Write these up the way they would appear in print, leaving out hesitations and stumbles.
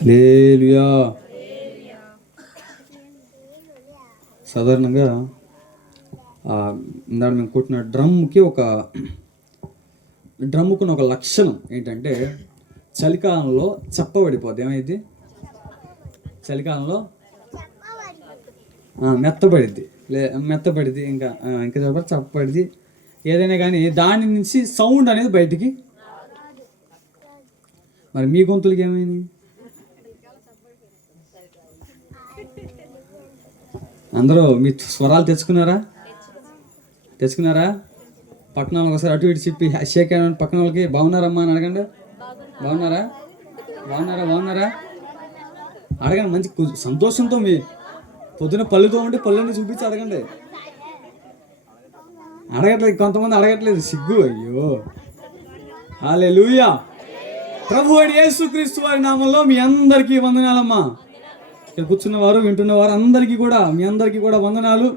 హల్లెలూయా. సాధారణంగా ఇందాక మేము కొట్టిన డ్రమ్ముకున్న ఒక లక్షణం ఏంటంటే చలికాలంలో చప్పబడిపోద్ది. ఏమైంది? చలికాలంలో మెత్తబడిద్ది, ఇంకా చప్పబడిద్ది. ఏదైనా కానీ దాని నుంచి సౌండ్ అనేది బయటికి. మరి మీ గొంతులకి ఏమైంది? అందరూ మీ స్వరాలు తెచ్చుకున్నారా? పక్కన వాళ్ళకి ఒకసారి అటు ఇటు చెప్పి షేక్ హ్యాండ్ పక్కన వాళ్ళకి బాగున్నారమ్మా అని అడగండి. బాగున్నారా అడగండి. మంచి సంతోషంతో మీ పొద్దున పళ్ళుతో ఉంటే పళ్ళని చూపించి అడగండి. అడగట్లేదు, కొంతమంది అడగట్లేదు, సిగ్గు. అయ్యో. హల్లెలూయా. ప్రభు అయిన యేసుక్రీస్తు వారి నామంలో మీ అందరికీ వందనాలమ్మా. ఇక్కడ కూర్చున్నవారు, వింటున్నవారు అందరికీ కూడా మీ అందరికీ కూడా వందనాలు.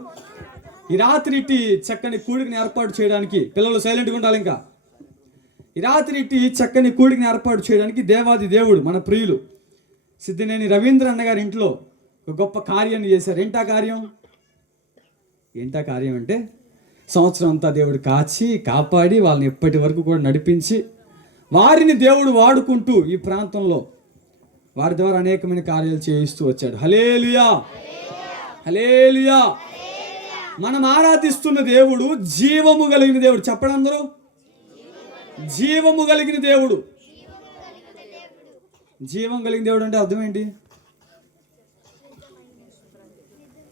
ఈ రాత్రి ఇట్టి చక్కని కూడికని ఏర్పాటు చేయడానికి, పిల్లలు సైలెంట్గా ఉండాలి. ఇంకా ఈ రాత్రి ఇట్టి చక్కని కూడికని ఏర్పాటు చేయడానికి దేవాది దేవుడు మన ప్రియులు సిద్ధినేని రవీంద్ర అన్న గారి ఇంట్లో ఒక గొప్ప కార్యాన్ని చేశారు. ఏంటా కార్యం అంటే సంవత్సరం అంతా దేవుడు కాపాడి వాళ్ళని ఎప్పటి వరకు కూడా నడిపించి వారిని దేవుడు వాడుకుంటూ ఈ ప్రాంతంలో వారి ద్వారా అనేకమైన కార్యాలు చేయిస్తూ వచ్చాడు. హల్లెలూయా. మనం ఆరాధిస్తున్న దేవుడు జీవము కలిగిన దేవుడు. చెప్పండి అందరూ, జీవము కలిగిన దేవుడు. జీవం కలిగిన దేవుడు అంటే అర్థం ఏంటి?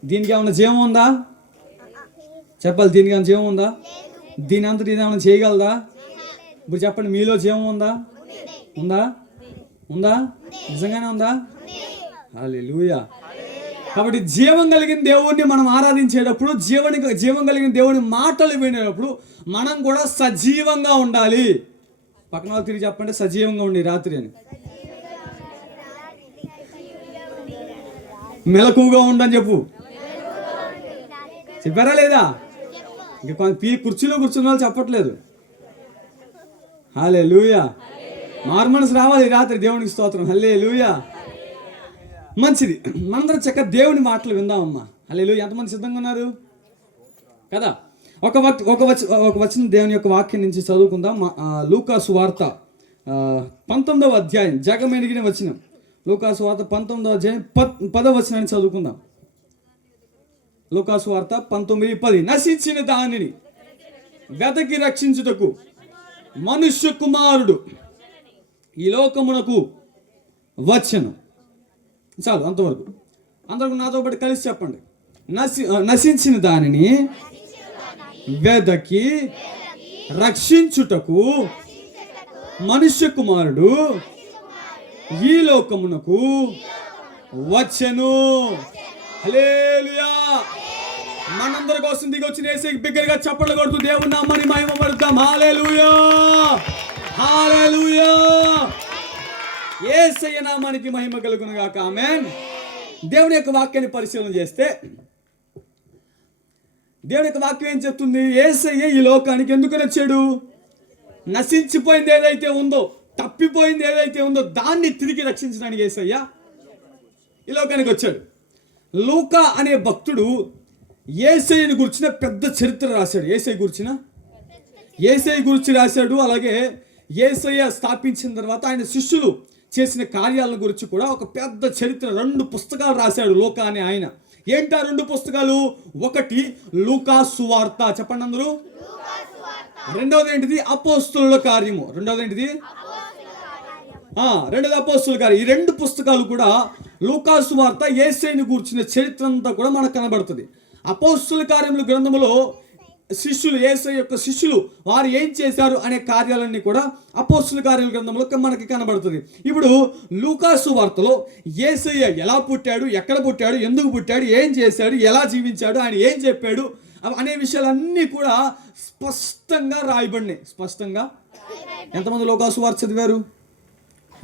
దీనికి ఏమైనా జీవం ఉందా? చెప్పాలి. దీనికి ఏమైనా జీవం ఉందా? దీని అంతటి ఇది ఏమైనా చేయగలదా? ఇప్పుడు చెప్పండి, మీలో జీవం ఉందా? నిజంగానే ఉందా? హల్లెలూయా. కాబట్టి జీవం కలిగిన దేవుడిని మనం ఆరాధించేటప్పుడు, జీవం కలిగిన దేవుని మాటలు వినేటప్పుడు మనం కూడా సజీవంగా ఉండాలి. పక్కన వాళ్ళు తిరిగి చెప్పండి, సజీవంగా ఉండి రాత్రి అని. మెలకువగా ఉండని చెప్పారా లేదా? ఇంకా కుర్చీలో కూర్చున్న వాళ్ళు చెప్పట్లేదు. హల్లెలూయా. మారుమనసు రావాలి రాత్రి. దేవునికి స్తోత్రం. హల్లెలూయా. మంచిది. మనందరం చక్కగా దేవుని మాటలు విందామమ్మా. హల్లెలూయా. ఎంతమంది సిద్ధంగా ఉన్నారు కదా? ఒక వచనం దేవుని యొక్క వాక్యం నుంచి చదువుకుందాం. లూకా సువార్త 19వ అధ్యాయం, జగమెరిగిన వచనం. లూకా సువార్త 19వ అధ్యాయం 10వ వచనాన్ని చదువుకుందాం. లూకా సువార్త 19:10. నశించిన దానిని వెతకి రక్షించుటకు మనుష్య కుమారుడు ఈ లోకమునకు వచ్చెను. చాలు అంతవరకు. అందరూ నాతో పాటు కలిసి చెప్పండి. నశించిన దానిని వెదకి రక్షించుటకు మనుష్య కుమారుడు ఈ లోకమునకు వచ్చెను. హల్లెలూయా. మనందరి కోసం దిగి వచ్చిన యేసుకి బిగ్గరగా చప్పట్లు కొడుతూ దేవుని నామాన్ని మహిమపరుద్దాం. హల్లెలూయా. యేసయ్య నామానికి మహిమ కలుగును గాక. ఆమేన్. దేవుని యొక్క వాక్యాన్ని పరిశీలన చేస్తే దేవుని యొక్క వాక్యం ఏం చెప్తుంది? యేసయ్య ఈ లోకానికి ఎందుకు వచ్చాడు? నశించిపోయింది ఏదైతే ఉందో, తప్పిపోయింది ఏదైతే ఉందో దాన్ని తిరిగి రక్షించడానికి యేసయ్య ఈ లోకానికి వచ్చాడు. లూకా అనే భక్తుడు యేసయ్యని గురించిన పెద్ద చరిత్ర రాశాడు. యేసయ్య గురించి రాశాడు. అలాగే యేసయ్య స్థాపించిన తర్వాత ఆయన శిష్యులు చేసిన కార్యాల గురించి కూడా ఒక పెద్ద చరిత్ర, 2 పుస్తకాలు రాశాడు లూకా అనే ఆయన. ఏంటా 2 పుస్తకాలు? ఒకటి లూకా సువార్త. చెప్పండి అందరూ. రెండవది ఏంటిది? అపోస్తుల కార్యము. రెండవది అపోస్తుల కార్యం. ఈ 2 పుస్తకాలు కూడా లూకా సువార్త యేసయ్యని గురించిన చరిత్ర అంతా కూడా మనకు కనబడుతుంది. అపోస్తుల కార్యముల గ్రంథములో యేసయ్య యొక్క శిష్యులు వారు ఏం చేశారు అనే కార్యాలన్నీ కూడా అపోస్తుల కార్యాల గ్రంథంలో మనకి కనబడుతుంది. ఇప్పుడు లూకా సువార్తలో యేసయ్య ఎలా పుట్టాడు, ఎక్కడ పుట్టాడు, ఎందుకు పుట్టాడు, ఏం చేశాడు, ఎలా జీవించాడు, ఆయన ఏం చెప్పాడు అనే విషయాలన్నీ కూడా స్పష్టంగా రాయబడినాయి. స్పష్టంగా. ఎంతమంది లూకా సువార్త చదివారు?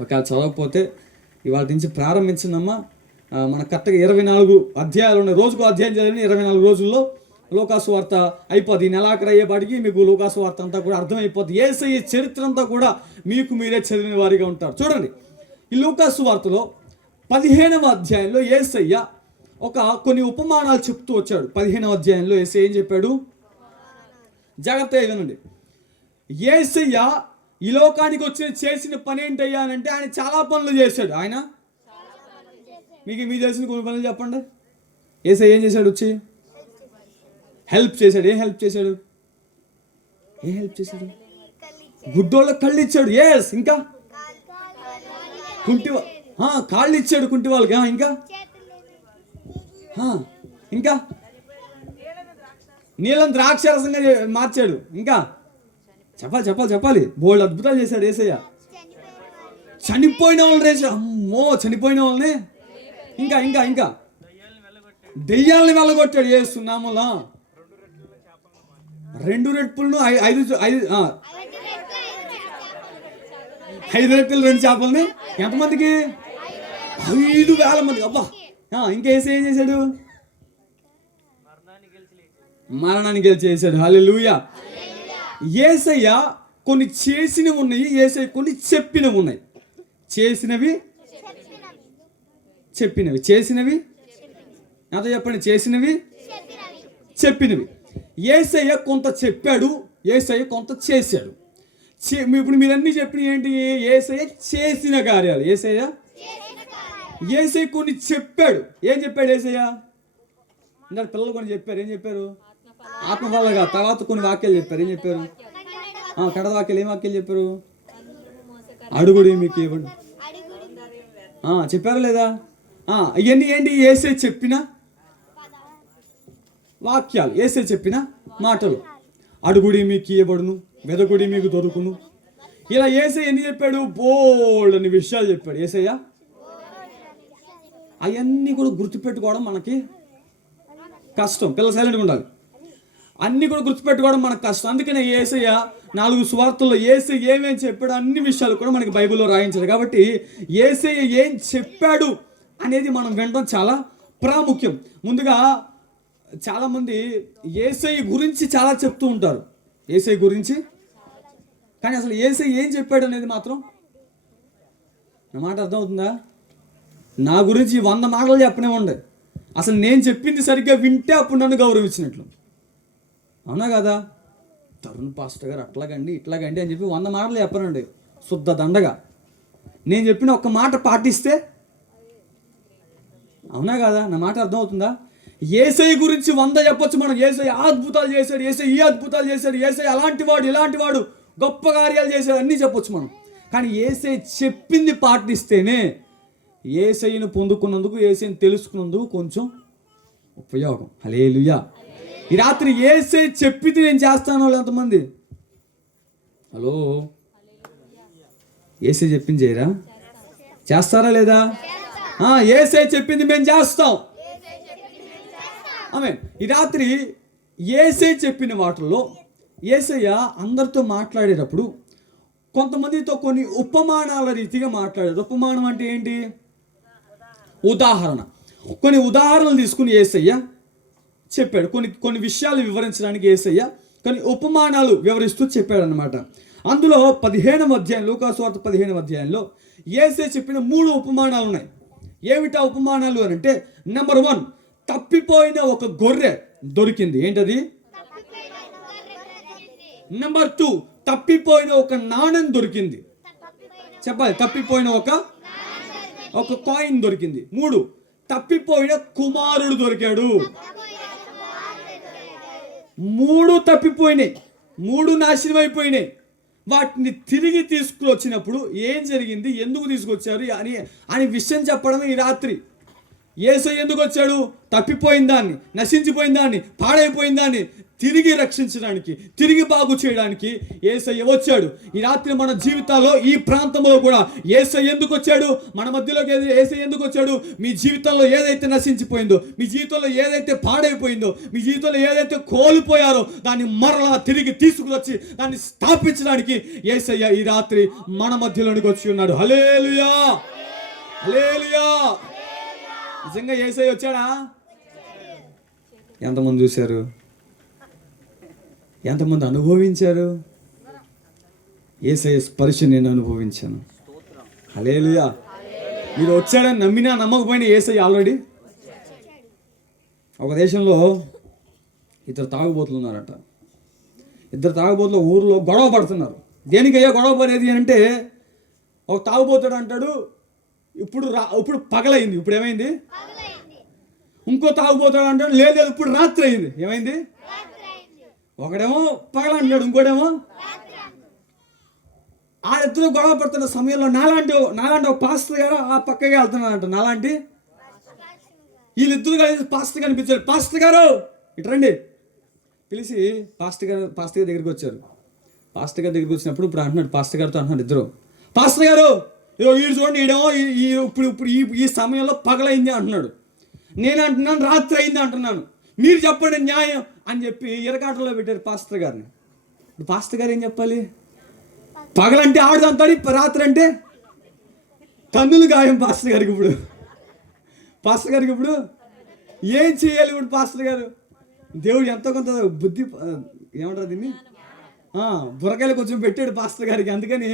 ఒకవేళ చదవకపోతే ఇవాళ నుంచి ప్రారంభించిందమ్మా. మన కరెక్ట్గా 24 అధ్యాయాలు ఉన్నాయి. రోజుకు అధ్యాయం చదివిన 24 రోజుల్లో లూకా సువార్త అయిపోద్ది. ఈ నెలాఖరు అయ్యేపాటికి మీకు లూకా సువార్త అంతా కూడా అర్థమైపోద్ది. యేసయ్య చరిత్ర అంతా కూడా మీరే చదివిన వారిగా ఉంటారు. చూడండి, ఈ లూకా సువార్తలో 15వ అధ్యాయంలో యేసయ్య కొన్ని ఉపమానాలు చెప్తూ వచ్చాడు. 15వ అధ్యాయంలో యేసయ్య ఏం చెప్పాడు? జాగ్రత్తగా వినండి. యేసయ్య ఈ లోకానికి వచ్చి చేసిన పని ఏంటయ్యా అంటే ఆయన చాలా పనులు చేశాడు. ఆయన మీకు తెలిసిన కొన్ని పనులు చెప్పండి. యేసయ్య ఏం చేశాడు? వచ్చి హెల్ప్ చేశాడు. ఏం హెల్ప్ చేశాడు? గుడ్డోళ్ళకి కళ్ళు ఇచ్చాడు. ఎస్. ఇంకా కాళ్ళు ఇచ్చాడు కుంటి వాళ్ళకి. ఇంకా నీళ్ళని ద్రాక్షరసంగా మార్చాడు. ఇంకా చెప్పాలి. బోల్డ్ అద్భుతాలు చేశాడు యేసయ్య. చనిపోయిన వాళ్ళని రేసాడు. అమ్మో, చనిపోయిన వాళ్ళని. ఇంకా దెయ్యాలని వెళ్ళగొట్టాడు యేసు నామములో. 2 రెట్పులను 5 రెట్లు 2 చేపలని ఎంతమందికి? 5,000 మంది. అబ్బా. ఇంకా ఏం చేశాడు? మరణాన్ని గెలిచేసాడు. హల్లెలూయా. యేసయ్య కొన్ని చేసినవి ఉన్నాయి, యేసయ్య కొన్ని చెప్పినవి ఉన్నాయి. చేసినవి నాతో చెప్పండి. చేసినవి చెప్పినవి. యేసయ్య కొంత చెప్పాడు, యేసయ్య కొంత చేశాడు. ఇప్పుడు మీరన్నీ చెప్పిన ఏంటి? యేసయ్య చేసిన కార్యాలు. యేసయ్య కొన్ని చెప్పాడు. ఏం చెప్పాడు యేసయ్య? ఇంకా పిల్లలు కొన్ని చెప్పారు. ఏం చెప్పారు? ఆత్మఫలంగా. తర్వాత కొన్ని వాక్యాలు చెప్పారు. ఏం చెప్పారు? కడద వాక్యాలు. ఏం వాక్యాలు చెప్పారు? అడుగుడి మీకు ఇవ్వండి. చెప్పారా లేదా? ఇవన్నీ ఏంటి? యేసయ్య చెప్పిన వాక్యాలు, యేసయ్య చెప్పిన మాటలు. అడుగుడి మీకు ఇవ్వబడును, వెదకుడి మీకు దొరుకును. ఇలా యేసయ్య ఎన్ని చెప్పాడు? బోల్డ్ అని విషయాలు చెప్పాడు యేసయ్య. అవన్నీ కూడా గుర్తుపెట్టుకోవడం మనకి కష్టం. పిల్లలు సైలెంట్గా ఉండాలి. అన్నీ కూడా గుర్తుపెట్టుకోవడం మనకు కష్టం. అందుకనే యేసయ్య 4 సువార్తల్లో యేసయ్య ఏమేం చెప్పాడు అన్ని విషయాలు కూడా మనకి బైబిల్లో రాయించాడు. కాబట్టి యేసయ్య ఏం చెప్పాడు అనేది మనం వినడం చాలా ప్రాముఖ్యం. ముందుగా చాలామంది యేసయ్య గురించి చాలా చెప్తూ ఉంటారు, యేసయ్య గురించి. కానీ అసలు యేసయ్య ఏం చెప్పాడు అనేది మాత్రం, నా మాట అర్థమవుతుందా? నా గురించి 100 మాటలు చెప్పనే ఉండే. అసలు నేను చెప్పింది సరిగ్గా వింటే అప్పుడు నన్ను గౌరవించినట్లు. అవునా కదా? తరుణ్ పాస్టర్ గారు అట్లాగండి ఇట్లాగండి అని చెప్పి 100 మాటలు చెప్పనండి శుద్ధ దండగా. నేను చెప్పిన ఒక్క మాట పాటిస్తే, అవునా కదా? నా మాట అర్థమవుతుందా? యేసయ్య గురించి 100 చెప్పొచ్చు మనం. యేసయ్య అద్భుతాలు చేశాడు, యేసయ్య ఈ అద్భుతాలు చేశాడు, యేసయ్య అలాంటి వాడు ఇలాంటి వాడు గొప్ప కార్యాలు చేశాడు అన్నీ చెప్పొచ్చు మనం. కానీ యేసయ్య చెప్పింది పాటిస్తేనే యేసయ్యను పొందుకున్నందుకు, యేసయ్యను తెలుసుకున్నందుకు కొంచెం ఉపయోగం. హల్లెలూయా. ఈ రాత్రి యేసయ్య చెప్పింది నేను చేస్తాను వాళ్ళు ఎంతమంది? హలో, యేసయ్య చెప్పింది చేయరా? చేస్తారా లేదా? యేసయ్య చెప్పింది మేము చేస్తాం. ఆమేన్. ఈ రాత్రి యేసయ్య చెప్పిన వాటిల్లో యేసయ్య అందరితో మాట్లాడేటప్పుడు కొంతమందితో కొన్ని ఉపమానాల రీతిగా మాట్లాడారు. ఉపమానం అంటే ఏంటి? ఉదాహరణ. కొన్ని ఉదాహరణలు తీసుకుని యేసయ్య చెప్పాడు. కొన్ని విషయాలు వివరించడానికి యేసయ్య కొన్ని ఉపమానాలు వివరిస్తూ చెప్పాడు అనమాట. అందులో 15వ అధ్యాయం, లూకాసు వార్త 15వ అధ్యాయంలో యేసయ్య చెప్పిన 3 ఉపమానాలు ఉన్నాయి. ఏమిటా ఉపమానాలు అని అంటే, నెంబర్ 1, తప్పిపోయిన ఒక గొర్రె దొరికింది. ఏంటది? నెంబర్ 2, తప్పిపోయిన ఒక నాణెం దొరికింది. చెప్పాలి. తప్పిపోయిన ఒక కాయిన్ దొరికింది. 3, తప్పిపోయిన కుమారుడు దొరికాడు. 3 తప్పిపోయినాయి, 3 నాశనం అయిపోయినాయి. వాటిని తిరిగి తీసుకువచ్చినప్పుడు ఏం జరిగింది, ఎందుకు తీసుకొచ్చారు అని విషయం చెప్పడమే ఈ రాత్రి. యేసయ్య ఎందుకు వచ్చాడు? తప్పిపోయిన దాన్ని, నశించిపోయిన దాన్ని, పాడైపోయిన దాన్ని తిరిగి రక్షించడానికి, తిరిగి బాగు చేయడానికి యేసయ్య వచ్చాడు. ఈ రాత్రి మన జీవితాల్లో ఈ ప్రాంతంలో కూడా యేసయ్య ఎందుకు వచ్చాడు? మన మధ్యలోకి యేసయ్య ఎందుకు వచ్చాడు? మీ జీవితంలో ఏదైతే నశించిపోయిందో, మీ జీవితంలో ఏదైతే పాడైపోయిందో, మీ జీవితంలో ఏదైతే కోల్పోయారో దాన్ని మరలా తిరిగి తీసుకువచ్చి దాన్ని స్థాపించడానికి యేసయ్య ఈ రాత్రి మన మధ్యలోనికి వచ్చి ఉన్నాడు. హల్లెలూయా, హల్లెలూయా. నిజంగా యేసయ్య వచ్చాడా? ఎంతమంది చూశారు? ఎంతమంది అనుభవించారు? యేసయ్య స్పర్శ నేను అనుభవించాను. హల్లెలూయా. మీరు వచ్చాడని నమ్మినా నమ్మకపోయినా యేసయ్య ఆల్రెడీ. ఒక దేశంలో ఇద్దరు తాగుబోతులు ఉన్నారట. ఇద్దరు తాగుబోతులు ఊర్లో గొడవ పడుతున్నారు. దేనికయ్యా గొడవ పడేది అంటే, ఒక తాగుబోతాడు అంటాడు ఇప్పుడు పగలైంది, ఇప్పుడు ఏమైంది. ఇంకో తాగుబోతాడు అంటాడు లేదు ఇప్పుడు రాత్రి అయింది, ఏమైంది. ఒకడేమో పగల అంటాడు, ఇంకోటేమో. వాళ్ళిద్దరూ గొడవ పడుతున్న సమయంలో నాలాంటి ఒక పాస్టర్ గారు ఆ పక్కగా వెళ్తున్నాడంట. నాలాంటి వీళ్ళిద్దరు కలిసి పాస్టర్ కనిపించారు. పాస్టర్ గారు ఇటు రండి పిలిచి పాస్టర్ గారి దగ్గరికి వచ్చారు. పాస్టర్ గారి దగ్గరికి వచ్చినప్పుడు ఇప్పుడు అంటున్నాడు, పాస్టర్ గారితో అంటున్నాడు ఇద్దరు, పాస్టర్ గారు వీడు చూడండి, ఈడేమో ఇప్పుడు ఈ సమయంలో పగలైంది అంటున్నాడు, నేను అంటున్నాను రాత్రి అయింది అంటున్నాను, మీరు చెప్పండి న్యాయం అని చెప్పి ఇరకాటంలో పెట్టారు పాస్టర్ గారిని. ఇప్పుడు పాస్టర్ గారు ఏం చెప్పాలి? పగలంటే ఆడుదంతాడు, రాత్రి అంటే కన్నులు గాయం పాస్టర్ గారికి. ఇప్పుడు ఏం చేయాలి? ఇప్పుడు పాస్టర్ గారు దేవుడు ఎంతో కొంత బుద్ధి ఏమంటారు దీన్ని బుర్రకాయలు కొంచెం పెట్టాడు పాస్టర్ గారికి. అందుకని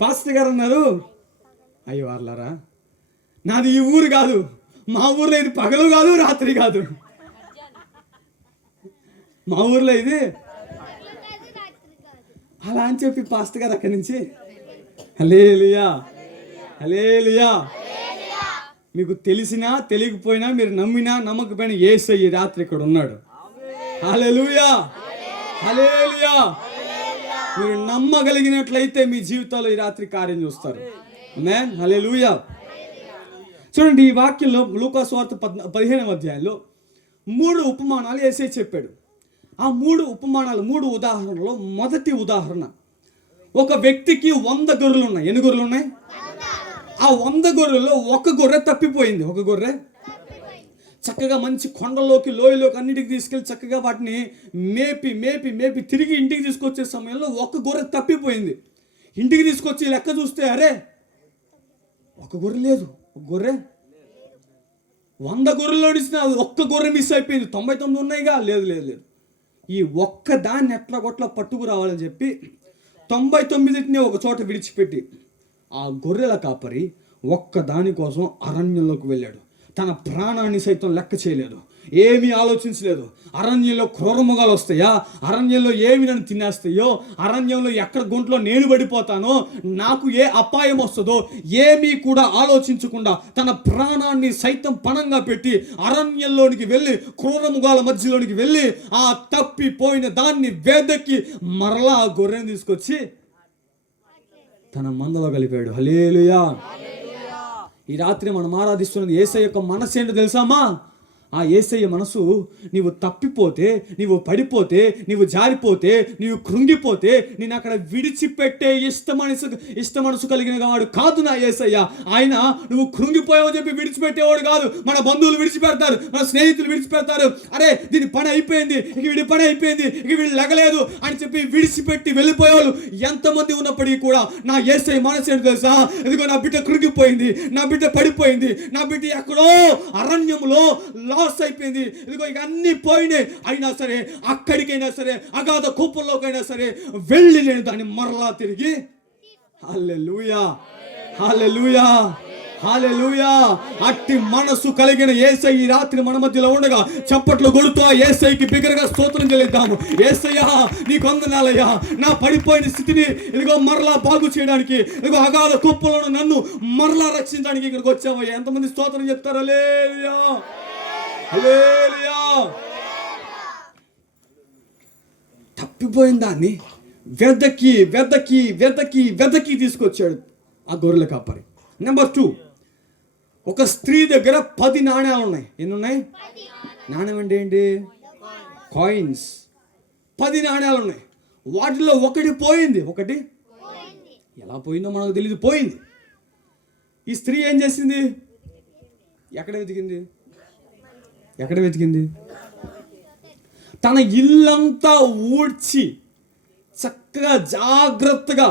పాస్టర్ గారు అన్నారు, అయ్యో వాళ్ళారా, నాది ఈ ఊరు కాదు, మా ఊర్లో ఇది పగలు కాదు రాత్రి కాదు, మా ఊర్లో ఇది అలా అని చెప్పి పాస్టర్ గారు అక్కడి నుంచి హల్లెలూయా హల్లెలూయా. మీకు తెలిసినా తెలియకపోయినా, మీరు నమ్మినా నమ్మకపోయినా యేసయ్య ఈ రాత్రి ఇక్కడ ఉన్నాడు. హల్లెలూయా హల్లెలూయా. మీరు నమ్మగలిగినట్లయితే మీ జీవితాల్లో ఈ రాత్రి కార్యం చూస్తారు. ఆమేన్ హల్లెలూయా. చూడండి, ఈ వాక్యంలో లూకా సువార్త 15వ అధ్యాయంలో 3 ఉపమానాలు యేసయ్య చెప్పాడు. ఆ 3 ఉపమానాలు, 3 ఉదాహరణలో మొదటి ఉదాహరణ, ఒక వ్యక్తికి 100 గొర్రెలు ఉన్నాయి. ఎన్ని గొర్రెలు ఉన్నాయి? ఆ 100 గొర్రెల్లో ఒక గొర్రె తప్పిపోయింది. ఒక గొర్రె చక్కగా మంచి కొండలోకి లోయలోకి అన్నిటికి తీసుకెళ్ళి చక్కగా వాటిని మేపి మేపి మేపి తిరిగి ఇంటికి తీసుకొచ్చే సమయంలో ఒక గొర్రె తప్పిపోయింది. ఇంటికి తీసుకొచ్చి లెక్క చూస్తే అరే ఒక గొర్రె లేదు. ఒక గొర్రె 100 గొర్రెలు ఓడిసిన ఒక్క గొర్రె మిస్ అయిపోయింది. 99 ఉన్నాయిగా, లేదు. ఈ ఒక్క దాన్ని ఎట్లా కొట్లా పట్టుకు రావాలని చెప్పి 99ని ఒక చోట విడిచిపెట్టి ఆ గొర్రెల కాపరి ఒక్క దానికోసం అరణ్యంలోకి వెళ్ళాడు. తన ప్రాణాన్ని సైతం లెక్క చేయలేదు, ఏమీ ఆలోచించలేదు. అరణ్యంలో క్రూరమృగాలు వస్తాయా, అరణ్యంలో ఏమి నన్ను తినేస్తాయో, అరణ్యంలో ఎక్కడ గుంట్లో నేను పడిపోతానో, నాకు ఏ అపాయం వస్తుందో ఏమీ కూడా ఆలోచించకుండా తన ప్రాణాన్ని సైతం పణంగా పెట్టి అరణ్యంలోనికి వెళ్ళి క్రూరమృగాల మధ్యలోనికి వెళ్ళి ఆ తప్పిపోయిన దాన్ని వెదకి మరలా ఆ గొర్రెని తీసుకొచ్చి తన మందలో కలిపాడు. హల్లెలూయా. ఈ రాత్రి మనం ఆరాధిస్తున్నది యేసయ్య యొక్క మనసు ఏంటో తెలుసామా? ఆ యేసయ్య మనసు, నీవు తప్పిపోతే, నీవు పడిపోతే, నీవు జారిపోతే, నీవు కృంగిపోతే నేను అక్కడ విడిచిపెట్టే ఇష్ట మనసు కలిగిన వాడు కాదు నా యేసయ్య. ఆయన నువ్వు కృంగిపోయావని చెప్పి విడిచిపెట్టేవాడు కాదు. మన బంధువులు విడిచిపెడతారు, మన స్నేహితులు విడిచిపెడతారు, అరే దీని పని అయిపోయింది, ఇక వీడి పని అయిపోయింది, ఇక వీళ్ళు లెగలేదు అని చెప్పి విడిచిపెట్టి వెళ్ళిపోయేవాళ్ళు ఎంతమంది ఉన్నప్పటికీ కూడా నా యేసయ్య మనసు ఏంటో తెలుసా? ఇదిగో నా బిడ్డ కృంగిపోయింది, నా బిడ్డ పడిపోయింది, నా బిడ్డ ఎక్కడో అరణ్యంలో లాస్ అయిపోయింది, ఇదిగో ఇక అన్ని పోయినాయి, అయినా సరే అక్కడికైనా సరే అగాధ కూపంలోకైనా సరే వెళ్ళి నేను దాన్ని మరలా తిరిగి హల్లెలూయా హల్లెలూయా హల్లెలూయా. అట్టి మనసు కలిగిన యేసయ్య ఈ రాత్రి మన మధ్యలో ఉండగా చప్పట్లు కొడుతూ ఆ యేసయ్యకి బిగ్గరగా స్తోత్రం చెల్లిద్దాము. యేసయ్యా నీకు వందనాలయ్యా, నా పడిపోయిన స్థితిని ఇదిగో మరలా బాగు చేయడానికి, ఇదిగో అగాధ కుప్పలను నన్ను మరలా రక్షించడానికి ఇక్కడికి వచ్చావయ్యా. ఎంతమంది స్తోత్రం చెప్తారు? హల్లెలూయా హల్లెలూయా. తప్పిపోయిన దాన్ని వెదకి వెదకి వెదకి వెదకి తీసుకొచ్చాడు ఆ గొర్రెల కాపరి. నెంబర్ 2, ఒక స్త్రీ దగ్గర 10 నాణ్యాలు ఉన్నాయి. ఎన్ని ఉన్నాయి? నాణ్యం అంటే ఏంటి? కాయిన్స్. 10 నాణ్యాలు ఉన్నాయి. వాటిలో ఒకటి పోయింది. ఒకటి ఎలా పోయిందో మనకు తెలియదు, పోయింది. ఈ స్త్రీ ఏం చేసింది? ఎక్కడ వెతికింది? తన ఇల్లంతా ఊడ్చి చక్కగా జాగ్రత్తగా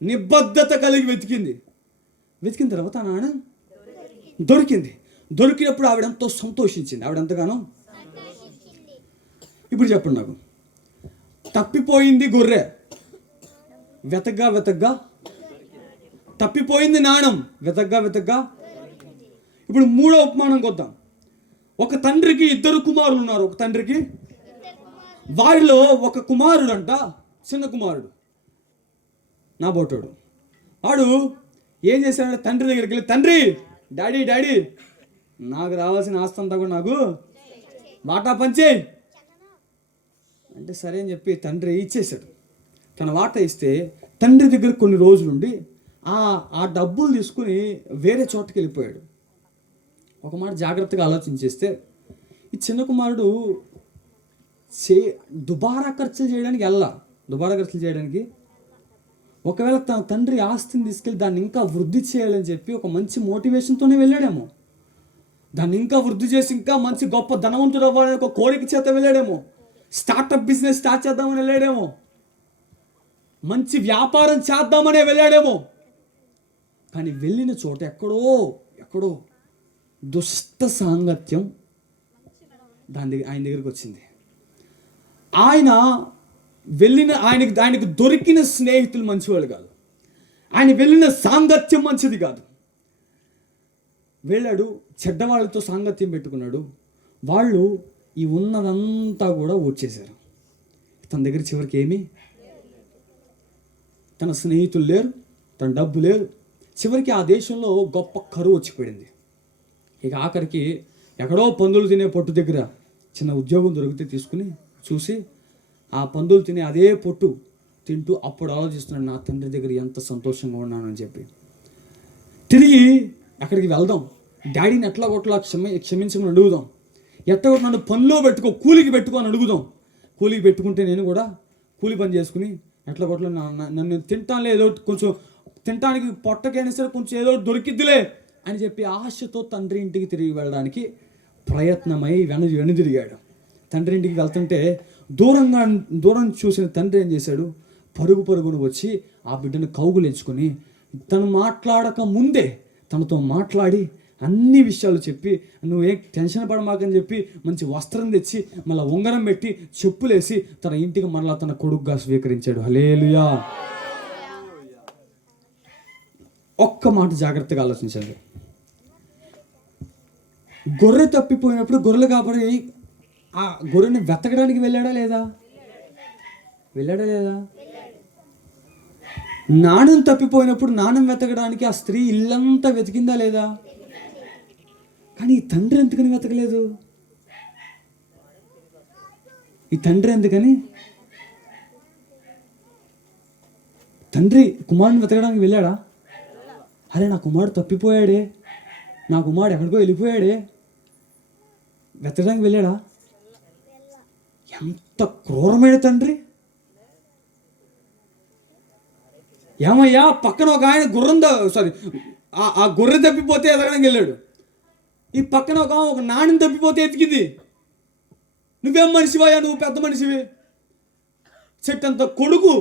నిబద్ధత కలిగి వెతికిన తర్వాత నాన్న దొరికింది. దొరికినప్పుడు ఆవిడంతో సంతోషించింది. ఆవిడంతగానో. ఇప్పుడు చెప్పండి నాకు, తప్పిపోయింది గొర్రె, వెతగ్గా తప్పిపోయింది నాణం వెతగ్గా వెతగ్గా. ఇప్పుడు మూడో ఉపమానంకి వద్దాం. ఒక తండ్రికి ఇద్దరు కుమారులు ఉన్నారు. ఒక తండ్రికి వారిలో ఒక కుమారుడు అంట, చిన్న కుమారుడు నా బోటోడు. వాడు ఏం చేశాడు? తండ్రి దగ్గరికి వెళ్ళి, తండ్రి, డాడీ డాడీ, నాకు రావాల్సిన ఆస్తి అంతా కూడా నాకు వాటా పంచేయి అంటే సరే అని చెప్పి తండ్రి ఇచ్చేశాడు. తన వాటా ఇస్తే తండ్రి దగ్గర కొన్ని రోజులుండి ఆ డబ్బులు తీసుకుని వేరే చోటకి వెళ్ళిపోయాడు. ఒక మాట జాగ్రత్తగా ఆలోచించేస్తే ఈ చిన్న కుమారుడు దుబారా ఖర్చులు చేయడానికి ఒకవేళ తన తండ్రి ఆస్తిని తీసుకెళ్ళి దాన్ని ఇంకా వృద్ధి చేయాలని చెప్పి ఒక మంచి మోటివేషన్తోనే వెళ్ళాడేమో. దాన్ని ఇంకా వృద్ధి చేసి ఇంకా మంచి గొప్ప ధనవంతుడు అవ్వాలని ఒక కోరిక చేత వెళ్ళాడేమో. స్టార్టప్ బిజినెస్ స్టార్ట్ చేద్దామని వెళ్ళాడేమో. మంచి వ్యాపారం చేద్దామనే వెళ్ళాడేమో. కానీ వెళ్ళిన చోట ఎక్కడో దుష్ట సాంగత్యం ఆయన దగ్గరికి వచ్చింది. ఆయనకు దొరికిన స్నేహితులు మంచివాళ్ళు కాదు. ఆయన వెళ్ళిన సాంగత్యం మంచిది కాదు. వెళ్ళాడు, చెడ్డవాళ్ళతో సాంగత్యం పెట్టుకున్నాడు. వాళ్ళు ఈ ఉన్నదంతా కూడా ఓడ్చేశారు. తన దగ్గర చివరికి ఏమీ, తన స్నేహితులు లేరు, తన డబ్బు లేదు. చివరికి ఆ దేశంలో గొప్ప కరువు వచ్చిపోయింది. ఇక ఆఖరికి ఎక్కడో పందులు తినే పొట్టు దగ్గర చిన్న ఉద్యోగం దొరికితే తీసుకుని చూసి ఆ పందులు తినే అదే పొట్టు తింటూ అప్పుడు ఆలోచిస్తున్నాడు, నా తండ్రి దగ్గర ఎంత సంతోషంగా ఉన్నానని చెప్పి. తిరిగి అక్కడికి వెళ్దాం, డాడీని ఎట్లా కొట్లా క్షమించమని అడుగుదాం, ఎట్టగొట్ట నన్ను పనిలో కూలికి పెట్టుకో అని అడుగుదాం. కూలికి పెట్టుకుంటే నేను కూడా కూలి పని చేసుకుని ఎట్లా కొట్ల నన్ను తింటానులే, ఏదో కొంచెం తినటానికి పొట్టకైనా సరే కొంచెం ఏదో దొరికిద్దిలే అని చెప్పి ఆశతో తండ్రి ఇంటికి తిరిగి వెళ్ళడానికి ప్రయత్నమై వెనుదిరిగాడు. తండ్రి ఇంటికి వెళ్తుంటే దూరం చూసిన తండ్రి ఏం చేశాడు? పరుగును వచ్చి ఆ బిడ్డను కౌగులించుకొని తను మాట్లాడక ముందే తనతో మాట్లాడి అన్ని విషయాలు చెప్పి, నువ్వే టెన్షన్ పడమాకని చెప్పి మంచి వస్త్రం తెచ్చి మళ్ళీ ఉంగరం పెట్టి చెప్పులేసి తన ఇంటికి మరలా తన కొడుకుగా స్వీకరించాడు. హల్లెలూయా. ఒక్క మాట జాగ్రత్తగా ఆలోచించండి. గొర్రె తప్పిపోయినప్పుడు గొర్రెలు కాబట్టి ఆ గొర్రెని వెతకడానికి వెళ్ళాడా లేదా? నాణం తప్పిపోయినప్పుడు నాణం వెతకడానికి ఆ స్త్రీ ఇల్లంతా వెతికిందా లేదా? కానీ ఈ తండ్రి ఎందుకని వెతకలేదు? తండ్రి కుమారుని వెతకడానికి వెళ్ళాడా? అరే నా కుమారుడు తప్పిపోయాడే, నా కుమారుడు ఎక్కడికో వెళ్ళిపోయాడే, వెతకడానికి వెళ్ళాడా? ఎంత క్రూరమైన తండ్రి! ఏమయ్యా, పక్కన ఒక ఆయన ఆ గొర్రె తప్పిపోతే ఎతకడానికి వెళ్ళాడు. ఈ పక్కన ఒక నాణ్యం తప్పిపోతే ఎతికింది. నువ్వేం మనిషివయ్యా, నువ్వు పెద్ద మనిషివి. చెట్టంత కొడుకు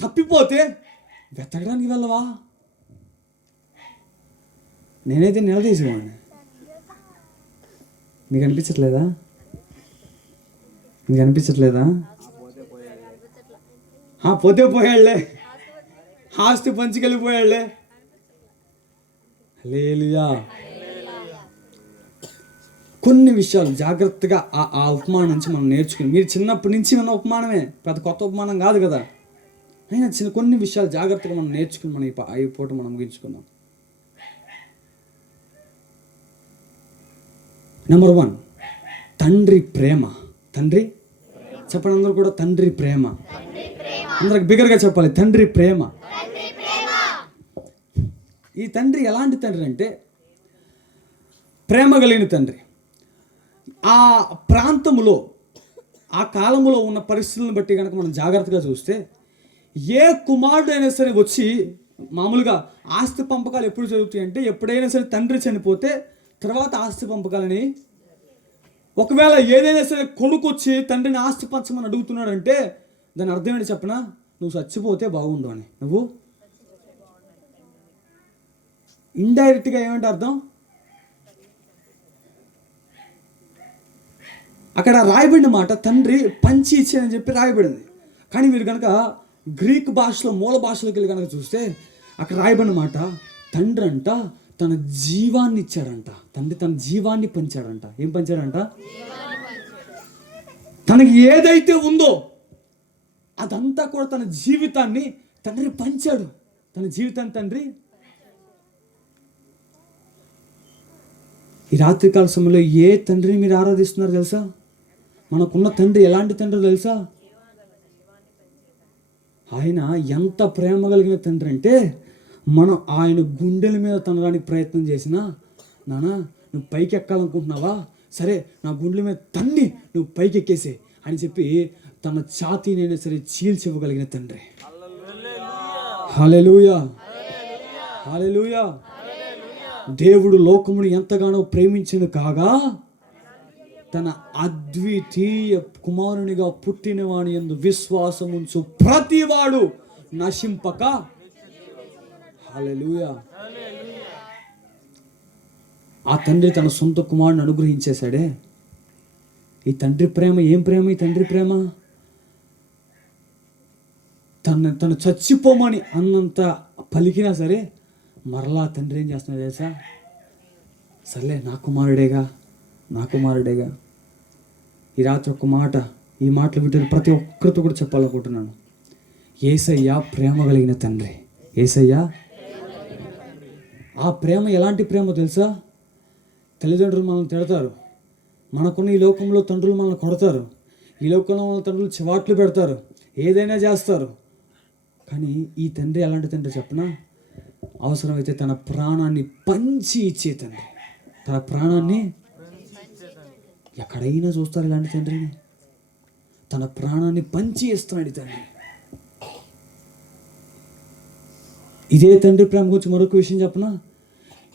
తప్పిపోతే వెతకడానికి వెళ్ళవా? నేనైతే నిలదీసేవాడిని. మీకు అనిపించట్లేదా? పోతే పోయాళ్లే, ఆస్తి పంచుకెళ్ళిపోయాళ్లే. హల్లెలూయా. కొన్ని విషయాలు జాగ్రత్తగా ఆ ఉపమానం నుంచి మనం నేర్చుకుని, మీరు చిన్నప్పటి నుంచి ఉన్న ఉపమానమే, పెద్ద కొత్త ఉపమానం కాదు కదా, అయినా కొన్ని విషయాలు జాగ్రత్తగా మనం నేర్చుకుని మనం ఈ పూట మనం ముగించుకుందాం. నెంబర్ 1, తండ్రి ప్రేమ. చెప్పండి అందరూ కూడా, తండ్రి ప్రేమ. అందరికి బిగ్గరగా చెప్పాలి, తండ్రి ప్రేమ. ఈ తండ్రి ఎలాంటి తండ్రి అంటే ప్రేమ కలిగిన తండ్రి. ఆ ప్రాంతంలో ఆ కాలంలో ఉన్న పరిస్థితులను బట్టి కనుక మనం జాగ్రత్తగా చూస్తే, ఏ కుమారుడు అయినా సరే వచ్చి, మామూలుగా ఆస్తి పంపకాలు ఎప్పుడు జరుగుతాయి అంటే ఎప్పుడైనా సరే తండ్రి చనిపోతే తర్వాత ఆస్తి పంపకాలని. ఒకవేళ ఏదైనా సరే కొడుకు వచ్చి తండ్రిని ఆస్తి పంచమని అడుగుతున్నాడంటే దాని అర్థం ఏంటి చెప్పనా? నువ్వు చచ్చిపోతే బాగుండు అని. నువ్వు ఇండైరెక్ట్గా ఏమంటే అర్థం? అక్కడ రాయబడిన మాట తండ్రి పంచి ఇచ్చానని చెప్పి రాయబడింది. కానీ మీరు కనుక గ్రీక్ భాషలో మూల భాషలోకి వెళ్ళి కనుక చూస్తే అక్కడ రాయబడిన మాట, తండ్రి అంట తన జీవాన్ని ఇచ్చాడంట. తండ్రి తన జీవాన్ని పంచాడంట. ఏం పంచాడంట? తనకి ఏదైతే ఉందో అదంతా కూడా తన జీవితాన్ని తండ్రి పంచాడు. తన జీవితాన్ని తండ్రి ఈ రాత్రికాల సమయంలో ఏ తండ్రిని మీరు ఆరాధిస్తున్నారు తెలుసా? మనకున్న తండ్రి ఎలాంటి తండ్రి తెలుసా? ఆయన ఎంత ప్రేమ కలిగిన తండ్రి అంటే, మనం ఆయన గుండెల మీద తనడానికి ప్రయత్నం చేసినా, నాన్న నువ్వు పైకి ఎక్కాలనుకుంటున్నావా, సరే నా గుండెల మీద తన్ని నువ్వు పైకి ఎక్కేసే అని చెప్పి తన ఛాతీనైనా సరే చీల్చి ఇవ్వగలిగిన తండ్రి. హల్లెలూయా, హల్లెలూయా. దేవుడు లోకమును ఎంతగానో ప్రేమించిన కాగా తన అద్వితీయ కుమారునిగా పుట్టిన వాని యందు విశ్వాసం ఉంచు ప్రతివాడు నశింపక. హల్లెలూయా. ఆ తండ్రి తన సొంత కుమారుని అనుగ్రహించేశాడే. ఈ తండ్రి ప్రేమ ఏం ప్రేమ? ఈ తండ్రి ప్రేమ తను చచ్చిపోమని అన్నంత పలికినా సరే మరలా తండ్రి ఏం చేస్తున్నాడు తెలుసా? సర్లే నా కుమారుడేగా. ఈ రాత్రి ఒక మాట, ఈ మాటలు వింటున్న ప్రతి ఒక్కరితో కూడా చెప్పాలనుకుంటున్నాను. యేసయ్య ప్రేమ కలిగిన తండ్రి. యేసయ్య ఆ ప్రేమ ఎలాంటి ప్రేమ తెలుసా? తల్లిదండ్రులు మనల్ని తిడతారు, మనకున్న ఈ లోకంలో తండ్రులు మనల్ని కొడతారు, ఈ లోకంలో మన తండ్రులు చివాట్లు పెడతారు, ఏదైనా చేస్తారు. కానీ ఈ తండ్రి ఎలాంటి తండ్రి చెప్పనా? అవసరమైతే తన ప్రాణాన్ని పంచి ఇచ్చే తండ్రి. తన ప్రాణాన్ని ఎక్కడైనా చూస్తారు ఇలాంటి తండ్రిని. తన ప్రాణాన్ని పంచి ఇస్తున్నాడు తండ్రి. ఇదే తండ్రి ప్రేమ గురించి మరొక విషయం చెప్పనా?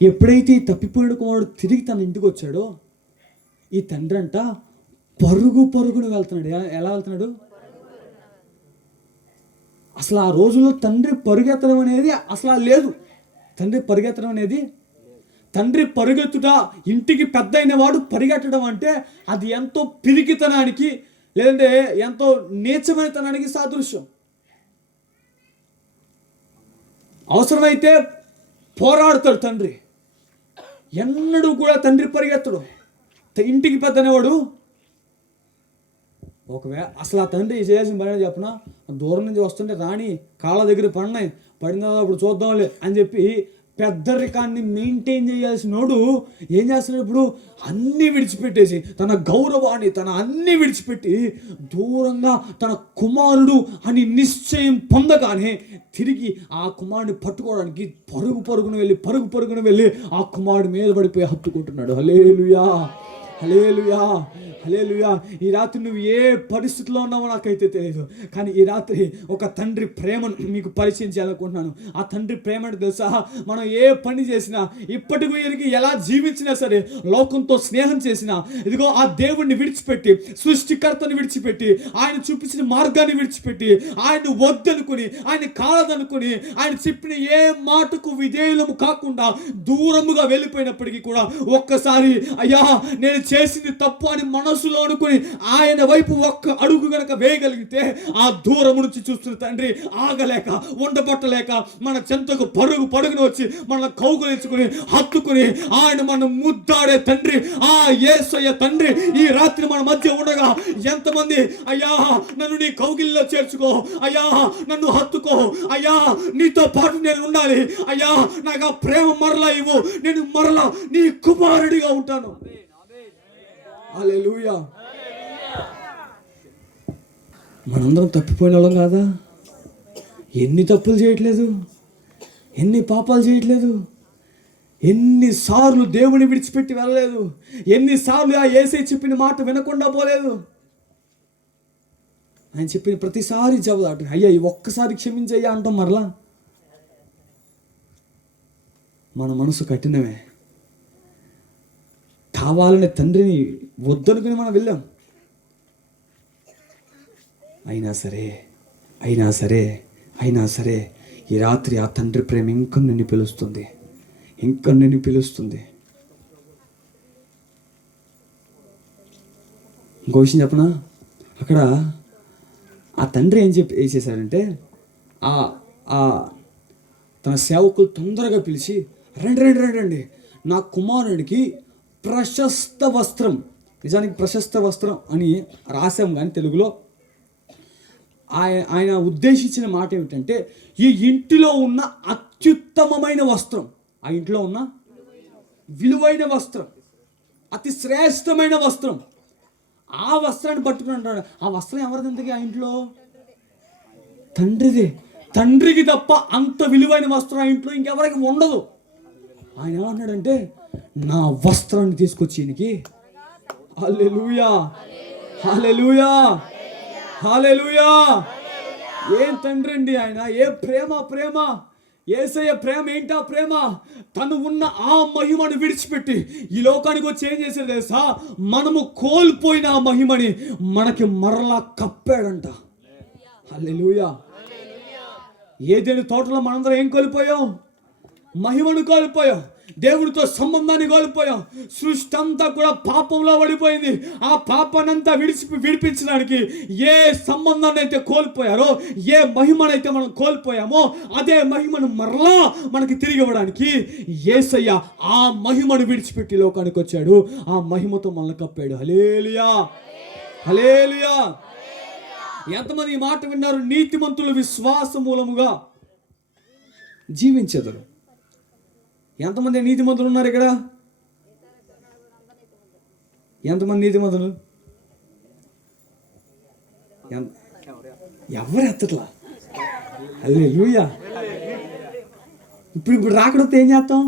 ఎప్పుడైతే ఈ తప్పిపోయిన కుమారుడు తిరిగి తన ఇంటికి వచ్చాడో, ఈ తండ్రి అంట పరుగున వెళ్తున్నాడు. ఎలా వెళ్తున్నాడు? అసలు ఆ రోజుల్లో తండ్రి పరుగెత్తడం అనేది అసలు లేదు. తండ్రి పరుగెత్తుట, ఇంటికి పెద్ద అయిన వాడు పరిగెట్టడం అంటే అది ఎంతో పిరికితనానికి లేదంటే ఎంతో నీచమైనతనానికి సాదృశ్యం. అవసరమైతే పోరాడతాడు తండ్రి. ఎన్నడూ కూడా తండ్రి పరిగెత్తడు. ఇంటికి పెద్ద అనేవాడు ఒకవేళ అసలు ఆ తండ్రి చేయాల్సిన పని చెప్పిన, దూరం నుంచి వస్తుంటే రాణి కాళ్ళ దగ్గర పడిన అప్పుడు చూద్దాంలే అని చెప్పి పెద్దరికాన్ని మెయింటైన్ చేయాల్సినోడు ఏం చేస్తున్నాడు? ఇప్పుడు అన్నీ విడిచిపెట్టేసి, తన గౌరవాన్ని తన అన్నీ విడిచిపెట్టి దూరంగా తన కుమారుడు అని నిశ్చయం పొందగానే తిరిగి ఆ కుమారుడిని పట్టుకోవడానికి పరుగున వెళ్ళి ఆ కుమారుడి మీద పడిపోయి హత్తుకుంటున్నాడు. హల్లెలూయా, హల్లెలూయా, హల్లెలూయా. ఈ రాత్రి నువ్వు ఏ పరిస్థితిలో ఉన్నావో నాకైతే తెలియదు, కానీ ఈ రాత్రి ఒక తండ్రి ప్రేమను మీకు పరిచయం చేయాలనుకుంటున్నాను. ఆ తండ్రి ప్రేమ అంటే తెలుసా? మనం ఏ పని చేసినా, ఇప్పటికి ఎరిగి ఎలా జీవించినా సరే, లోకంతో స్నేహం చేసినా, ఇదిగో ఆ దేవుణ్ణి విడిచిపెట్టి, సృష్టికర్తను విడిచిపెట్టి, ఆయన చూపించిన మార్గాన్ని విడిచిపెట్టి, ఆయన వద్దనుకుని, ఆయన కాలదనుకుని, ఆయన చెప్పిన ఏ మాటకు విధేయులము కాకుండా దూరముగా వెళ్ళిపోయినప్పటికీ కూడా ఒక్కసారి అయ్యా నేను చేసింది తప్పు అని మనసులో అనుకుని ఆయన వైపు ఒక్క అడుగు గనక వేయగలిగితే, ఆ దూరము నుంచి చూస్తున్న తండ్రి ఆగలేక ఉండబట్టలేక మన చెంతకు పరుగున వచ్చి మన కౌగులించుకుని హత్తుకుని ఆయన మన ముద్దాడే తండ్రి, ఆ యేసయ్య తండ్రి ఈ రాత్రి మన మధ్య ఉండగా ఎంతమంది అయ్యా నన్ను నీ కౌగిలిలో చేర్చుకో, అయ్యా నన్ను హత్తుకో, అయ్యా నీతో పాటు నేను ఉండాలి, అయ్యా నాకు ఆ ప్రేమ మరలా ఇవ్వు, నేను మరలా నీ కుమారుడిగా ఉంటాను. హల్లెలూయా. మనందరం తప్పిపోయిన వాళ్ళం కాదా? ఎన్ని తప్పులు చేయట్లేదు, ఎన్ని పాపాలు చేయట్లేదు, ఎన్నిసార్లు దేవుని విడిచిపెట్టి వెళ్ళలేదు, ఎన్నిసార్లు ఆ యేసయ్య చెప్పిన మాట వినకుండా పోలేదు. ఆయన చెప్పిన ప్రతిసారి జవాబు అయ్యా ఈ ఒక్కసారి క్షమించయ్యా అంటాం. మరలా మన మనసు కఠినమే. కావాలనే తండ్రిని వద్దనుకుని మనం వెళ్ళాం. అయినా సరే ఈ రాత్రి ఆ తండ్రి ప్రేమ ఇంకా నిన్ను పిలుస్తుంది. ఇంకో విషయం చెప్పనా? అక్కడ ఆ తండ్రి ఏం చేశారంటే తన సేవకులు తొందరగా పిలిచి, రండి రండి రండి రండి, నా కుమారుడికి ప్రశస్త వస్త్రం, నిజానికి ప్రశస్త వస్త్రం అని రాశాం కానీ తెలుగులో, ఆయన ఉద్దేశించిన మాట ఏమిటంటే ఈ ఇంటిలో ఉన్న అత్యుత్తమమైన వస్త్రం, ఆ ఇంట్లో ఉన్న విలువైన వస్త్రం, అతి శ్రేష్టమైన వస్త్రం, ఆ వస్త్రాన్ని పట్టుకుని అంటాడు. ఆ వస్త్రం ఎవరిది ఇంతకీ? ఆ ఇంట్లో తండ్రిదే. తండ్రికి తప్ప అంత విలువైన వస్త్రం ఆ ఇంట్లో ఇంకెవరికి ఉండదు. ఆయన ఏమన్నాడంటే, నా వస్త్రాన్ని తీసుకొచ్చి ఈయనకి. హల్లెలూయా, హల్లెలూయా, హల్లెలూయా. ఏం తండ్రి అండి ఆయన! ఏ ప్రేమ! ప్రేమ యేసయ్య ప్రేమ ఏంటా ప్రేమ? తను ఉన్న ఆ మహిమను విడిచిపెట్టి ఈ లోకానికి వచ్చి ఏం చేశాడు తెలుసా? మనము కోల్పోయిన ఆ మహిమని మనకి మరలా కప్పాడంట. హల్లెలూయా. ఏదైనా తోటలో మనందరం ఏం కోల్పోయాం? మహిమను కోల్పోయాం, దేవుడితో సంబంధాన్ని కోల్పోయాం. సృష్టి అంతా కూడా పాపంలో పడిపోయింది. ఆ పాపానంతా విడిపించడానికి ఏ సంబంధాన్ని అయితే కోల్పోయారో, ఏ మహిమనైతే మనం కోల్పోయామో, అదే మహిమను మరలా మనకి తిరిగి ఇవ్వడానికి యేసయ్య ఆ మహిమను విడిచిపెట్టి లోకానికి వచ్చాడు. ఆ మహిమతో మనల్ని కప్పాడు. హల్లెలూయా, హల్లెలూయా. ఎంతమంది ఈ మాట విన్నారు? నీతిమంతులు విశ్వాస మూలముగా జీవించెదరు. ఎంతమంది నీతిమంతులు ఉన్నారు ఇక్కడ? ఎంతమంది నీతిమంతులు? ఎవరు ఎత్తట్లా? హల్లెలూయా. ఇప్పుడు రాకడొస్తే ఏం చేస్తాం?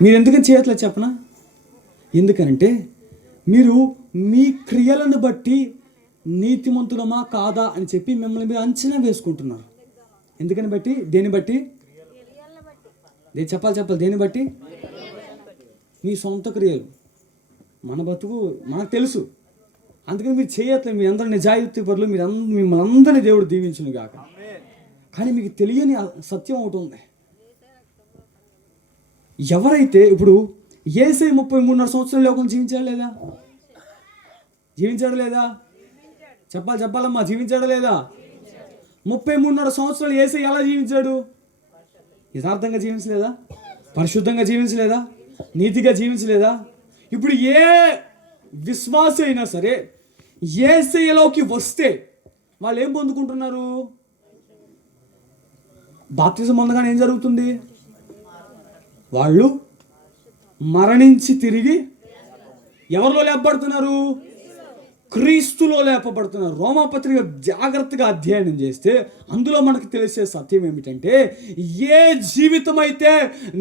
మీరు ఎందుకని చేయట్లేదు చెప్పనా? ఎందుకనంటే మీరు మీ క్రియలను బట్టి నీతిమంతులమా కాదా అని చెప్పి మిమ్మల్ని మీరు అంచనా వేసుకుంటున్నారు. ఎందుకని బట్టి? దేని బట్టి? చెప్పాలి దేని బట్టి? మీ సొంత క్రియలు. మన బతుకు మనకు తెలుసు, అందుకని మీరు చేయట్లేదు. మీ అందరూ నిజాయితీ పరులు, మిమ్మల్ని అందరినీ దేవుడు దీవించును గాక. కానీ మీకు తెలియని సత్యం ఒకటి ఉంది. ఎవరైతే ఇప్పుడు యేసయ్య 33.5 సంవత్సరాల లోకం జీవించాడా లేదా? జీవించాడా లేదా? చెప్పాలమ్మా, జీవించాడా లేదా? 33.5 సంవత్సరాలు యేసయ్య ఎలా జీవించాడు? యథార్థంగా జీవించలేదా? పరిశుద్ధంగా జీవించలేదా? నీతిగా జీవించలేదా? ఇప్పుడు ఏ విశ్వాసి అయినా సరే యేసయ్యలోకి వస్తే వాళ్ళు ఏం పొందుకుంటున్నారు? బాప్తిజం పొందగానే ఏం జరుగుతుంది? వాళ్ళు మరణించి తిరిగి ఎవరిలో లేపబడుతున్నారు? క్రీస్తులో లేపబడుతున్నారు. రోమాపత్రిక జాగ్రత్తగా అధ్యయనం చేస్తే అందులో మనకు తెలిసే సత్యం ఏమిటంటే, ఏ జీవితం అయితే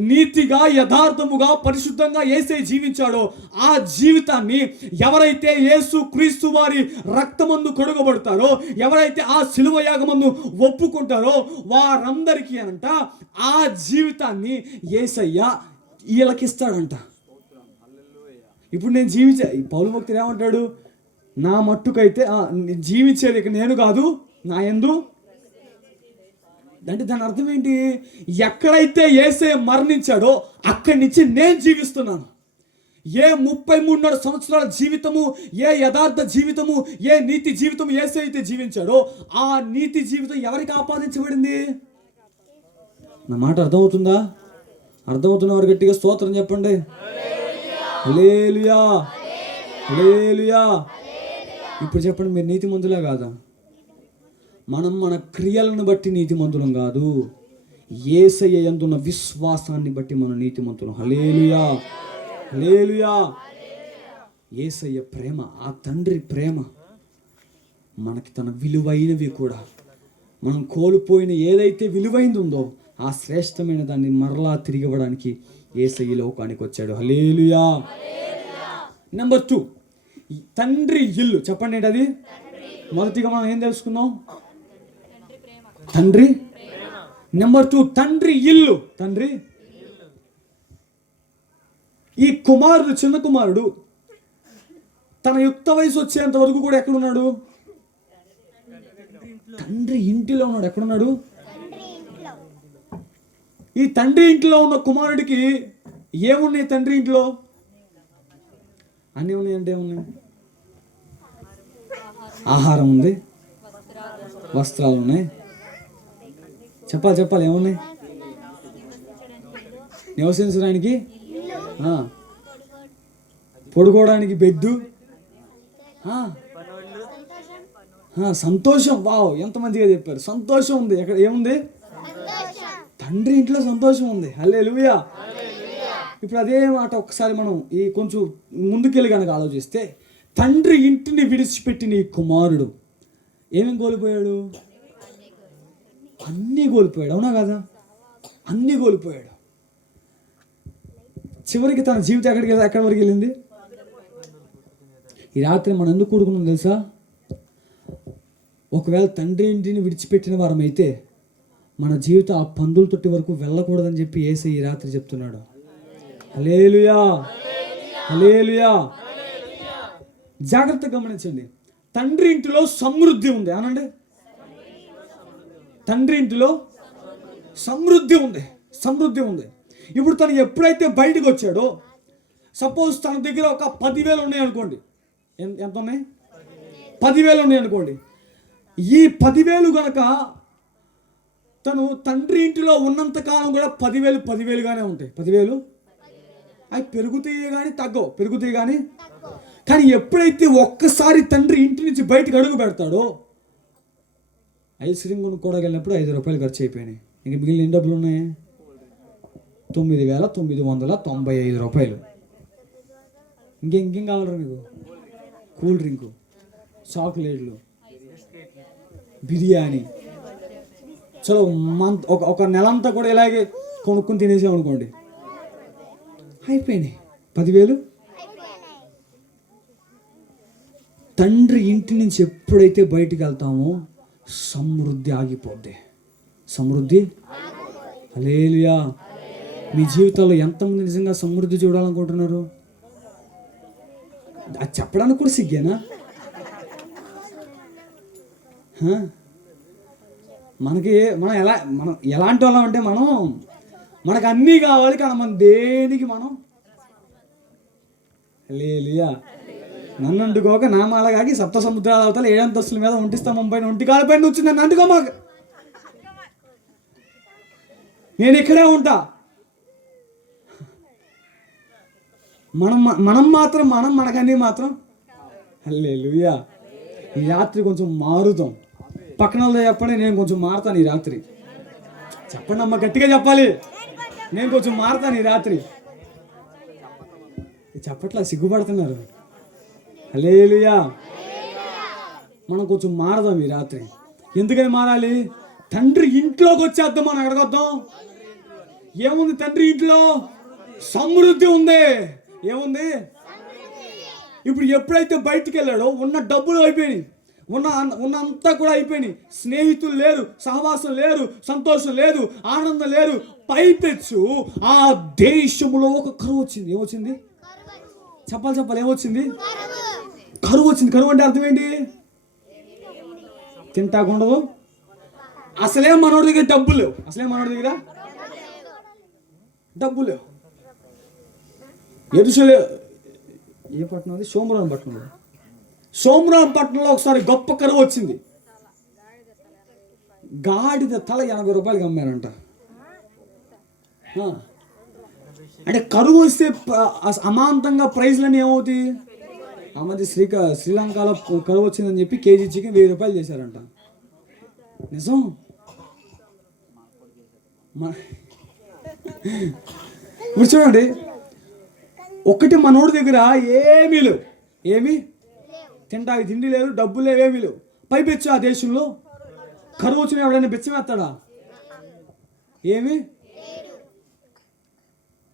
నీతిగా, యథార్థముగా, పరిశుద్ధంగా యేసయ్య జీవించాడో ఆ జీవితాన్ని ఎవరైతే యేసు క్రీస్తు వారి రక్తమందు కడుగబడతారో, ఎవరైతే ఆ శిలువ యాగమందు ఒప్పుకుంటారో వారందరికీ అంట ఆ జీవితాన్ని యేసయ్య వీళ్ళకిస్తాడంట. ఇప్పుడు నేను పౌలు భక్తుడు ఏమంటాడు? నా మట్టుకైతే జీవించేది ఇక నేను కాదు, నా యందు. అంటే దాని అర్థం ఏంటి? ఎక్కడైతే యేసయ్య మరణించాడో అక్కడి నుంచి నేను జీవిస్తున్నాను. ఏ 33.5 సంవత్సరాల జీవితము, ఏ యథార్థ జీవితము, ఏ నీతి జీవితము యేసయ్య అయితే జీవించాడో ఆ నీతి జీవితం ఎవరికి ఆపాదించబడింది? నా మాట అర్థమవుతుందా? అర్థమవుతున్న వారు గట్టిగా స్తోత్రం చెప్పండి. హల్లెలూయా, హల్లెలూయా. ఇప్పుడు చెప్పండి, మీరు నీతిమంతులే కాదా? మనం మన క్రియలను బట్టి నీతిమంతులం కాదు, యేసయ్య యందున్న విశ్వాసాన్ని బట్టి మనం నీతిమంతులం. హల్లెలూయా, హల్లెలూయా. యేసయ్య ప్రేమ, ఆ తండ్రి ప్రేమ మనకి తన విలువైనవి కూడా, మనం కోల్పోయిన ఏదైతే విలువైంది ఉందో ఆ శ్రేష్టమైన దాన్ని మరలా తిరిగి ఇవ్వడానికి యేసయ్య లోకానికి వచ్చాడు. హల్లెలూయా. నెంబర్ 2, తండ్రి ఇల్లు. చెప్పండి ఏంటి అది? మొదటిగా మనం ఏం తెలుసుకుందాం? తండ్రి. నెంబర్ 2, తండ్రి ఇల్లు. తండ్రి. ఈ కుమారుడు, చిన్న కుమారుడు తన యుక్త వయసు వచ్చేంత వరకు కూడా ఎక్కడున్నాడు? తండ్రి ఇంటిలో ఉన్నాడు. ఎక్కడున్నాడు? ఈ తండ్రి ఇంట్లో ఉన్న కుమారుడికి ఏమున్నాయి? తండ్రి ఇంట్లో అన్నీ ఉన్నాయి. అంటే ఏమున్నాయి? ఆహారం ఉంది, వస్త్రాలు ఉన్నాయి. చెప్పాలి ఏమున్నాయి? నివసించడానికి, పడుకోవడానికి బెడ్డు, సంతోషం. వావ్, ఎంత మంచిగా చెప్పారు. సంతోషం ఉంది. ఎక్కడ ఏముంది? తండ్రి ఇంట్లో సంతోషం ఉంది. హల్లెలూయా. ఇప్పుడు అదే మాట ఒకసారి మనం ఈ కొంచెం ముందుకెళ్ళి కనుక ఆలోచిస్తే, తండ్రి ఇంటిని విడిచిపెట్టిన ఈ కుమారుడు ఏమేమి కోల్పోయాడు? అన్నీ కోల్పోయాడు. అవునా కదా? అన్నీ కోల్పోయాడు. చివరికి తన జీవితం ఎక్కడి వరకు వెళ్ళింది? ఈ రాత్రి మనం ఎందుకు కూడుకున్నాం తెలుసా? ఒకవేళ తండ్రి ఇంటిని విడిచిపెట్టిన వారమైతే మన జీవితం ఆ పందుల తొట్టి వరకు వెళ్ళకూడదని చెప్పి యేసయ్య ఈ రాత్రి చెప్తున్నాడు. హల్లెలూయా, హల్లెలూయా. జాగ్రత్తగా గమనించండి. తండ్రి ఇంటిలో సమృద్ధి ఉంది. అనండి, తండ్రి ఇంటిలో సమృద్ధి ఉంది. ఇప్పుడు తను ఎప్పుడైతే బయటకు వచ్చాడో, సపోజ్ తన దగ్గర ఒక 10,000 ఉన్నాయి అనుకోండి. ఎంత ఉన్నాయి? 10,000 ఉన్నాయి అనుకోండి. ఈ 10,000 కనుక తను తండ్రి ఇంటిలో ఉన్నంతకాలం కూడా 10,000గానే ఉంటాయి. 10,000 అవి పెరుగుతాయి కానీ కానీ ఎప్పుడైతే ఒక్కసారి తండ్రి ఇంటి నుంచి బయటకు అడుగు పెడతాడో, ఐస్ క్రీమ్ కొనుక్కోవడానికి వెళ్ళినప్పుడు 5 రూపాయలు ఖర్చు అయిపోయినాయి. ఇంక మిగిలిన ఎన్ని డబ్బులు ఉన్నాయి? 9,995 రూపాయలు. ఇంకేం కావాలరా మీకు? కూల్ డ్రింకు, చాక్లెట్లు, బిర్యానీ. చలో ఒక నెలంతా కూడా ఇలాగే కొనుక్కొని తినేసామనుకోండి, అయిపోయినాయి 10,000. తండ్రి ఇంటి నుంచి ఎప్పుడైతే బయటికి వెళ్తామో సమృద్ధి ఆగిపోద్ది. సమృద్ధి. హల్లెలూయా. మీ జీవితంలో ఎంతమంది నిజంగా సమృద్ధి చూడాలనుకుంటున్నారు? అది చెప్పడానికి కూడా సిగ్గేనా? మనం ఎలాంటి వాళ్ళం అంటే మనకు అన్నీ కావాలి, కానీ మనం దేనికి హల్లెలూయా. నన్ను అంటుకోక నా మాలగాకి 7 సముద్రాల అవతల 7 అంతస్తుల మీద ఒంటిస్తంభం పైన ఒంటికాలపైన వచ్చి నన్ను అంటుకోమాక. నేను ఇక్కడే ఉంటా. మనకన్నీ మాత్రం హల్లెలూయా. ఈ రాత్రి కొంచెం మారుతాం. పక్కన చెప్పండి, నేను కొంచెం మారుతాను ఈ రాత్రి. చెప్పండి అమ్మ, గట్టిగా చెప్పాలి. నేను కొంచెం మారుతాను ఈ రాత్రి. చెప్పట్లా, సిగ్గుపడుతున్నారు. హల్లెలూయా. మనం కొంచెం మారదాం ఈ రాత్రి. ఎందుకని మారాలి? తండ్రి ఇంట్లోకి వచ్చేద్దాం. మనం ఎక్కడికి వద్దాం? ఏముంది తండ్రి ఇంట్లో? సమృద్ధి ఉంది. ఏముంది? ఇప్పుడు ఎప్పుడైతే బయటికి వెళ్ళాడో ఉన్న డబ్బులు అయిపోయినాయి, ఉన్నంతా కూడా అయిపోయినాయి. స్నేహితులు లేరు, సహవాసం లేరు, సంతోషం లేదు, ఆనందం లేదు. పైపెచ్చు ఆ దేశంలో ఒక కరువు వచ్చింది. ఏమొచ్చింది? చెప్పాలి. ఏమొచ్చింది? కరువు వచ్చింది. కరువు అంటే అర్థం ఏంటి? తింటాకుండదు. అసలే మనోడి దగ్గర డబ్బులు లేవు. డబ్బులు లేవు. ఏ పట్టణం అది? సోమరాం పట్టణంలో ఒకసారి గొప్ప కరువు వచ్చింది. గాడిద తల 80 రూపాయలకి అమ్మారంట. అంటే కరువు వస్తే అమాంతంగా ప్రైజ్లన్నీ ఏమవుతాయి? ఆ మధ్య శ్రీలంకలో కరువు వచ్చిందని చెప్పి కేజీ చికెన్ 1000 రూపాయలు చేశారంట. నిజం. ఇప్పుడు చూడండి, ఒకటి మనోడి దగ్గర ఏమీ లేవు. తింటాకి తిండి లేదు, డబ్బులు లేవు, ఏమీ లేవు. పైపెచ్చు ఆ దేశంలో కరువు వచ్చిన ఎవడైనా బిచ్చమేస్తాడా?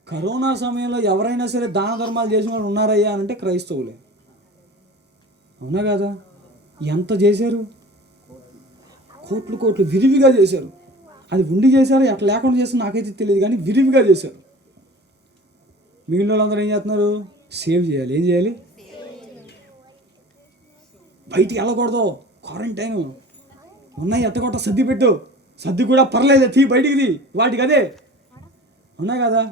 కరోనా సమయంలో ఎవరైనా సరే దాన ధర్మాలు చేసిన వాళ్ళు ఉన్నారయ్యా అంటే క్రైస్తవులే. అవునా కదా? ఎంత చేశారు? కోట్లు విరివిగా చేశారు. అది ఉండి చేశారు, ఎట్లా లేకుండా చేశారు నాకైతే తెలియదు, కానీ విరివిగా చేశారు. మిగిలిన వాళ్ళందరూ ఏం చేస్తున్నారు? సేవ్ చేయాలి. ఏం చేయాలి? బయటికి వెళ్ళకూడదు, క్వారంటైన్ ఉన్నాయి, ఎత్తకొట్ట సర్ది పెట్టు. సర్ది కూడా పర్లేదు, బయటికి వాటికి అదే. అవునా కదా?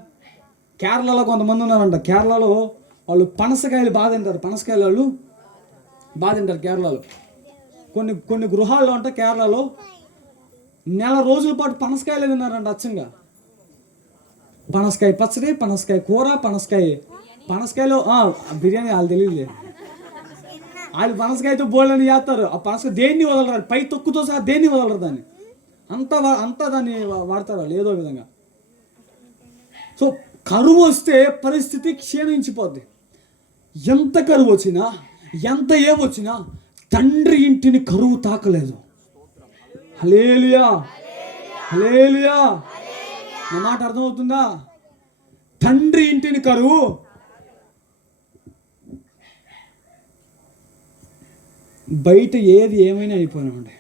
కేరళలో కొంతమంది ఉన్నారంట. కేరళలో వాళ్ళు పనసకాయలు బాగా తింటారు. కేరళలో కొన్ని కొన్ని గృహాల్లో అంటే కేరళలో నెల రోజుల పాటు పనసకాయలే తిన్నారంట అచ్చంగా. పనసకాయ పచ్చడి, పనసకాయ కూర, పనసకాయలో బిర్యానీ వాళ్ళు తెలియదు. వాళ్ళు పనసకాయతో బోళ్ళని చేస్తారు. ఆ పనసకాయ దేన్ని వదలరు, పై తొక్కుతో సహా దేన్ని వదలరు దాన్ని. అంతా దాన్ని వాడతారు వాళ్ళు ఏదో విధంగా. సో కరువు వస్తే పరిస్థితి క్షీణించిపోద్ది. ఎంత కరువు వచ్చినా, ఎంత ఏమొచ్చినా తండ్రి ఇంటిని కరువు తాకలేదు. హల్లెలూయా, హల్లెలూయా. నా మాట అర్థమవుతుందా? తండ్రి ఇంటిని కరువు బయట ఏది ఏమైనా అయిపోయినామండి.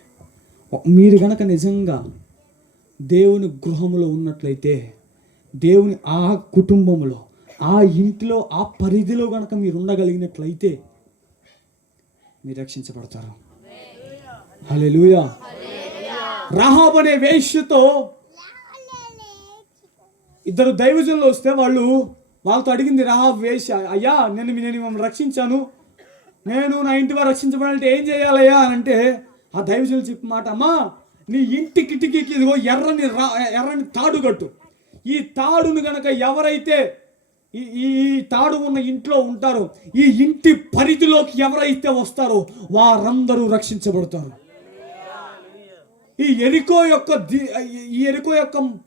మీరు కనుక నిజంగా దేవుని గృహంలో ఉన్నట్లయితే, దేవుని ఆ కుటుంబంలో, ఆ ఇంటిలో, ఆ పరిధిలో కనుక మీరు ఉండగలిగినట్లయితే మీరు రక్షించబడతారు. హల్లెలూయా. రాహాబు అనే వేశ్యతో ఇద్దరు దైవజనులు వస్తే వాళ్ళతో అడిగింది రాహాబు వేశ్య, అయ్యా నేను మిమ్మల్ని రక్షించాను, నేను నా ఇంటి వారు రక్షించబడాలంటే ఏం చేయాలయ్యా అని అంటే, ఆ దైవజనులు చెప్పి మాట, అమ్మా నీ ఇంటి కిటికీకి ఇదిగో ఎర్రని తాడు కట్టు. ఈ తాడును గనక ఎవరైతే ఈ తాడు ఉన్న ఇంట్లో ఉంటారో, ఈ ఇంటి పరిధిలోకి ఎవరైతే వస్తారో వారందరూ రక్షించబడతారు. ఈ ఎరికో యొక్క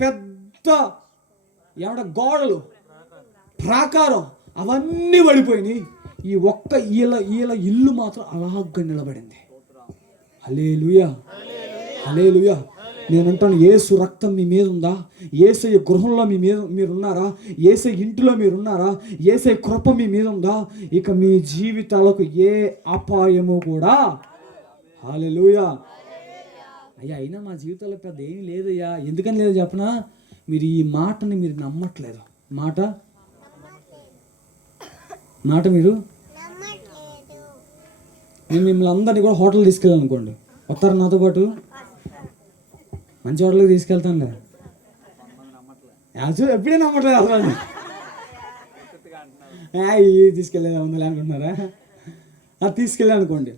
పెద్ద గోడలు, ప్రాకారం అవన్నీ పడిపోయినాయి. ఈ ఒక్క ఈల ఇల్లు మాత్రం అలాగ నిలబడింది. హల్లెలూయా, హల్లెలూయా. నేనంటాను, యేసు రక్తం మీ మీద ఉందా? యేసయ్య గృహంలో మీరున్నారా? యేసయ్య ఇంటిలో మీరున్నారా? యేసయ్య కృప మీ మీద ఉందా? ఇక మీ జీవితాలకు ఏ అపాయము కూడా. హల్లెలూయా. అయ్యా అయినా మా జీవితాల్లో పెద్ద ఏమీ లేదయ్యా. ఎందుకని లేదు చెప్పనా? మీరు ఈ మాటని మీరు నమ్మట్లేదు. మాట మీరు నేను మిమ్మల్ని అందరినీ కూడా హోటల్ తీసుకెళ్ళాను అనుకోండి, వస్తారు నాతో పాటు? మంచి హోటల్కి తీసుకెళ్తానులే. యాక్చువల్ ఎప్పుడే నమ్మట్లేదు అసలు. తీసుకెళ్ళేది ఉందిలే అనుకుంటున్నారా? అది తీసుకెళ్ళాను అనుకోండి.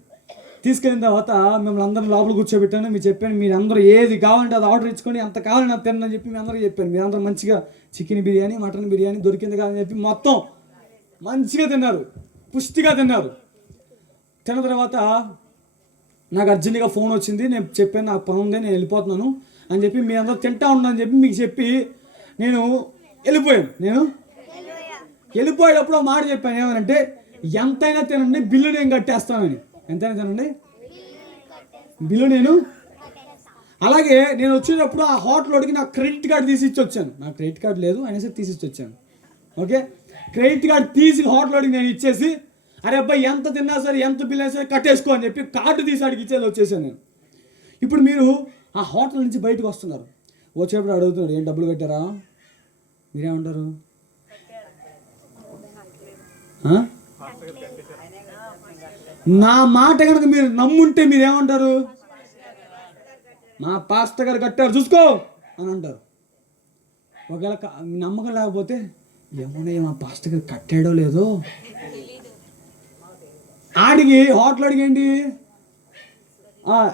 తీసుకెళ్ళిన తర్వాత మిమ్మల్ని అందరం లోపల కూర్చోబెట్టాను. మీరు చెప్పాను, మీరు అందరూ ఏది కావాలంటే అది ఆర్డర్ ఇచ్చుకొని, ఎంత కావాలని అది తినని చెప్పి మీ అందరూ చెప్పాను. మీరు అందరూ మంచిగా చికెన్ బిర్యానీ, మటన్ బిర్యానీ దొరికింది కాదని చెప్పి మొత్తం మంచిగా తిన్నారు, పుష్టిగా తిన్నారు. తిన్న తర్వాత నాకు అర్జెంటుగా ఫోన్ వచ్చింది. నేను చెప్పాను, నాకు పని ఉంది, నేను వెళ్ళిపోతున్నాను అని చెప్పి, మీ అందరూ తింటా ఉన్నాను చెప్పి మీకు చెప్పి నేను వెళ్ళిపోయేటప్పుడు మాట చెప్పాను. ఏమనంటే, ఎంతైనా తినండి, బిల్లు నేను కట్టేస్తానని. ఎంతైనా తినండి, బిల్లు నేను. అలాగే నేను వచ్చేటప్పుడు ఆ హోటల్లోకి నా క్రెడిట్ కార్డు తీసి ఇచ్చి వచ్చాను. నాకు క్రెడిట్ కార్డు లేదు అనేసి తీసి ఇచ్చి వచ్చాను. ఓకే, క్రెడిట్ కార్డు తీసి హోటల్లోకి నేను ఇచ్చేసి, అరే అబ్బాయి ఎంత తిన్నా సరే, ఎంత బిల్ అయినా సరే కట్టేసుకో అని చెప్పి కార్డు తీసి అడిగి ఇచ్చేది వచ్చేసాను నేను. ఇప్పుడు మీరు ఆ హోటల్ నుంచి బయటకు వస్తున్నారు, వచ్చేప్పుడు అడుగుతున్నారు, ఏం డబ్బులు కట్టారా? మీరేమంటారు? నా మాట కనుక మీరు నమ్ముంటే మీరేమంటారు? మా పాస్టర్ గారు కట్టారు చూసుకో అని అంటారు. ఒకవేళ నమ్మకం లేకపోతే, ఏమన్నా మా పాస్టర్ గారు కట్టాడో లేదో ఆడికి హోటల్ అడిగండి,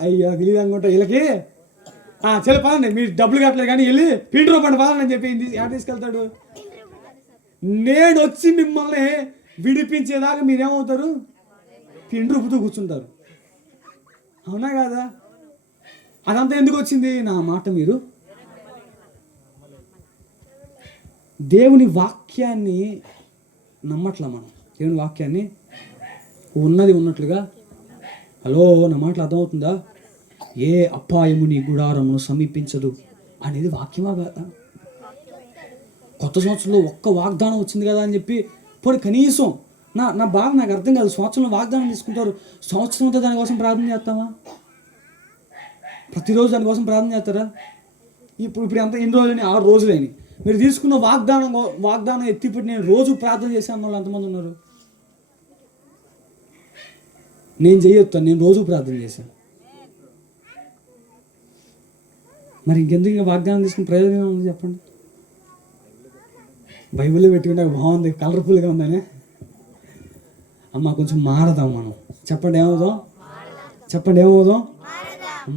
అయ్యా తెలియదు అనుకుంటా వీళ్ళకి. చలో పదండి, మీరు డబ్బులు కట్టలేదు కానీ వెళ్ళి పిండి రూపాయలు పదండి అని చెప్పి ఎక్కడ తీసుకెళ్తాడు? నేను వచ్చి మిమ్మల్ని విడిపించేదాకా మీరేమవుతారు? పిండి రూపుతూ కూర్చుంటారు. అవునా కాదా? అదంతా ఎందుకు వచ్చింది? నా మాట మీరు దేవుని వాక్యాన్ని నమ్మట్లా. మనం దేవుని వాక్యాన్ని ఉన్నది ఉన్నట్లుగా, హలో నా మాటలు అర్థమవుతుందా? ఏ అపాయము నీ గుడారమును సమీపించదు అనేది వాక్యమా కాదా? కొత్త సంవత్సరంలో ఒక్క వాగ్దానం వచ్చింది కదా అని చెప్పి పోనీ కనీసం నా బాగా నాకు అర్థం కాదు. సంవత్సరంలో వాగ్దానం తీసుకుంటారు, సంవత్సరం అంతా దానికోసం ప్రార్థన చేస్తామా? ప్రతిరోజు దానికోసం ప్రార్థన చేస్తారా? ఇప్పుడు ఎంత ఎన్ని రోజులని? 6 రోజులని. మీరు తీసుకున్న వాగ్దానం ఎత్తిపెట్టి నేను రోజు ప్రార్థన చేశాను వాళ్ళు ఎంతమంది ఉన్నారు? నేను చేయొస్తాను, నేను రోజు ప్రార్థన చేశాను. మరి ఇంకెందుకు ఇంకా వాగ్దానం తీసుకుని ప్రయోజనం ఉంది చెప్పండి? బైబిల్లో పెట్టుకుంటే బాగుంది, కలర్ఫుల్గా ఉందని. అమ్మ కొంచెం మారదాం మనం. చెప్పండి, ఏమవుదాం? చెప్పండి, ఏమవుదాం?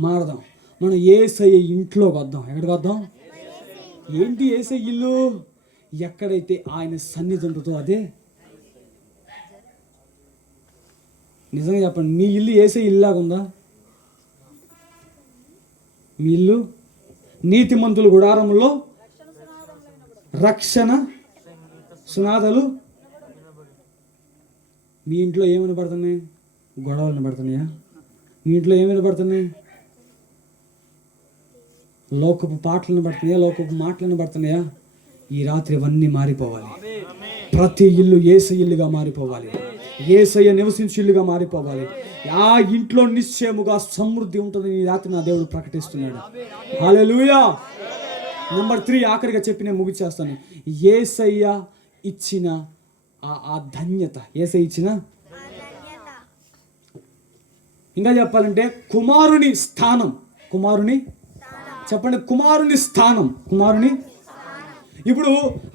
మారదాం. మనం యేసయ్య ఇంట్లోకి వద్దాం. ఎక్కడికి వద్దాం? ఏంటి యేసయ్య ఇల్లు? ఎక్కడైతే ఆయన సన్నిధి ఉంటుందో అదే. నిజంగా చెప్పండి, మీ ఇల్లు యేసయ్య ఇల్లాగా ఉందా? మీ ఇల్లు నీతిమంతుల గుడారంలో రక్షణ సునాదాలు. మీ ఇంట్లో ఏమి వినపడుతున్నాయి? గొడవలు వినపడుతున్నాయా? మీ ఇంట్లో ఏమి వినపడుతున్నాయి? లోకపు పాటలు వినపడుతున్నాయా? లోకపు మాటలు వినపడుతున్నాయా? ఈ రాత్రి ఇవన్నీ మారిపోవాలి. ప్రతి ఇల్లు యేసయ్య ఇల్లుగా మారిపోవాలి. యేసయ్య నివసించే ఇల్లుగా మారిపోవాలి. ఆ ఇంట్లో నిశ్చయముగా సమృద్ధి ఉంటుందని ఈ రాత్రి నా దేవుడు ప్రకటిస్తున్నాడు. హల్లెలూయా. నెంబర్ 3 ఆఖరిగా చెప్పి నేను ముగిచేస్తాను. యేసయ్య ఇచ్చిన ఆ ధన్యత. యేసయ్య ఇచ్చిన, ఇంకా చెప్పాలంటే కుమారుని స్థానం. కుమారుని చెప్పండి, కుమారుని స్థానం. కుమారుని ఇప్పుడు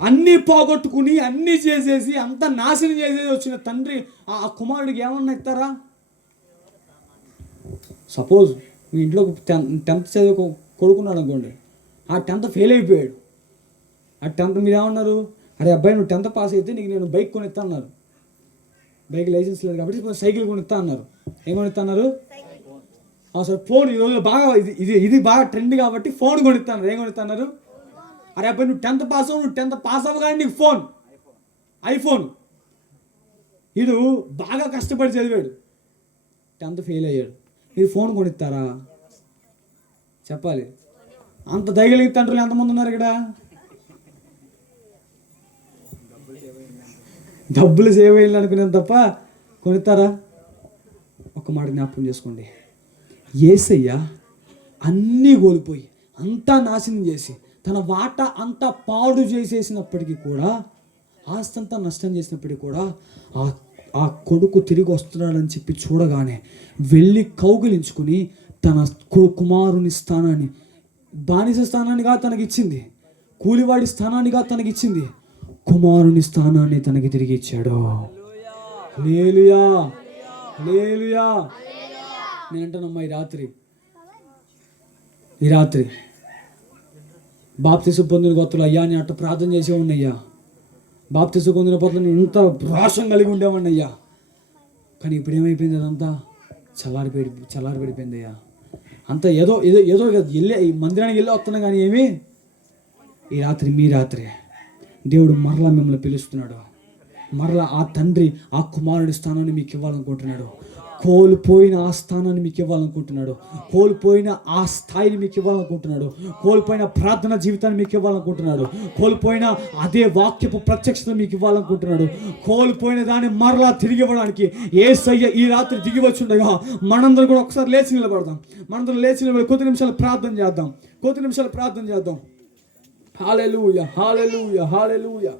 అన్నీ పోగొట్టుకుని అన్నీ చేసేసి అంత నాశనం చేసేసి వచ్చిన తండ్రి ఆ కుమారుడికి ఏమన్నా ఇస్తారా? సపోజ్ మీ ఇంట్లో 10th చదువు కొడుకున్నాడు అనుకోండి, ఆ 10th ఫెయిల్ అయిపోయాడు. ఆ 10th మీరు ఏమన్నారు? అరే అబ్బాయి, నువ్వు 10th పాస్ అయితే నీకు నేను బైక్ కొనిస్తా అన్నారు. బైక్ లైసెన్స్ లేదు కాబట్టి సైకిల్ కొనిస్తా అన్నారు. ఏం కొనిస్తా అన్నారు? Sir phone. ఈరోజు బాగా ఇది బాగా ట్రెండ్ కాబట్టి ఫోన్ కొనిస్తా అన్నారు. ఏం కొనిస్తా అన్నారు? అరే అబ్బాయి, నువ్వు 10th పాస్ అవ్వు, నువ్వు 10th పాస్ అవ్వగానే నీకు ఫోన్, ఐఫోన్. ఇది బాగా కష్టపడి చదివాడు, 10th ఫెయిల్ అయ్యాడు. ఇది ఫోన్ కొనిస్తారా? చెప్పాలి. అంత దయగలిగే తండ్రులు ఎంతమంది ఉన్నారు ఇక్కడ? డబ్బులు సేవ్ అయ్యాలి అనుకునేది తప్ప కొనిస్తారా? ఒక మాట జ్ఞాపకం చేసుకోండి. యేసయ్య అన్నీ కోల్పోయి అంతా నాశనం చేసి తన వాటా అంతా పాడు చేసేసినప్పటికీ కూడా, ఆస్తంతా నష్టం చేసినప్పటికీ కూడా ఆ కొడుకు తిరిగి వస్తున్నాడని చెప్పి చూడగానే వెళ్ళి కౌగిలించుకుని తన కుమారుని స్థానాన్ని, బానిస స్థానాన్నిగా తనకిచ్చింది, కూలివాడి స్థానాన్నిగా తనకిచ్చింది, కుమారుని స్థానాన్ని తనకి తిరిగి ఇచ్చాడు. హల్లెలూయా, హల్లెలూయా. నేనంటానమ్మా, ఈ రాత్రి బాప్తిసం పొందిన కొత్తలో అయ్యా నేను అట్ట ప్రార్థన చేసే ఉన్నయ్యా, బాప్తిసం పొందిన కొత్తలో నేను ఇంత రోషం కలిగి ఉండేవాడిని అయ్యా, కానీ ఇప్పుడు ఏమైపోయింది? అదంతా చల్లారిపెడిపోయింది అయ్యా. అంతా ఏదో వెళ్ళే ఈ మందిరానికి వెళ్ళి వస్తున్నా కానీ ఏమి. ఈ రాత్రి మీ రాత్రి దేవుడు మరలా మిమ్మల్ని పిలుస్తున్నాడు. మరలా ఆ తండ్రి ఆ కుమారుడి స్థానాన్ని మీకు ఇవ్వాలనుకుంటున్నాడు. కోల్పోయిన ఆ స్థానాన్ని మీకు ఇవ్వాలనుకుంటున్నాడు. కోల్పోయిన ఆ స్థాయిని మీకు ఇవ్వాలనుకుంటున్నాడు. కోల్పోయిన ప్రార్థన జీవితాన్ని మీకు ఇవ్వాలనుకుంటున్నాడు. కోల్పోయిన అదే వాక్యపు ప్రత్యక్షత మీకు ఇవ్వాలనుకుంటున్నాడు. కోల్పోయిన దాన్ని మరలా తిరిగి ఇవ్వడానికి యేసయ్య ఈ రాత్రి దిగి వచ్చి ఉండగా మనందరం కూడా ఒకసారి లేచి నిలబడదాం. మనందరం లేచి నిలబడి కొద్ది నిమిషాలు ప్రార్థన చేద్దాం. హల్లెలూయా, హల్లెలూయా, హల్లెలూయా.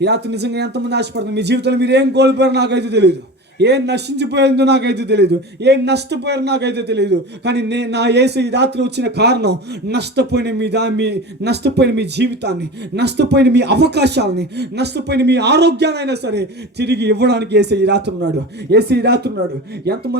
ఈ రాత్రి నిజంగా ఎంతమంది ఆశపడుతుంది? మీ జీవితంలో మీరు ఏం కోల్పోయారో నాకైతే తెలియదు, ఏం నశించిపోయిందో నాకైతే తెలియదు, ఏం నష్టపోయారో నాకైతే తెలియదు. కానీ నా యేసయ్య ఈ రాత్రి వచ్చిన కారణం నష్టపోయిన మీ జీవితాన్ని, నష్టపోయిన మీ అవకాశాలని, నష్టపోయిన మీ ఆరోగ్యాన్ని అయినా సరే తిరిగి ఇవ్వడానికి యేసయ్య ఈ రాత్రి ఉన్నాడు. ఎంతమంది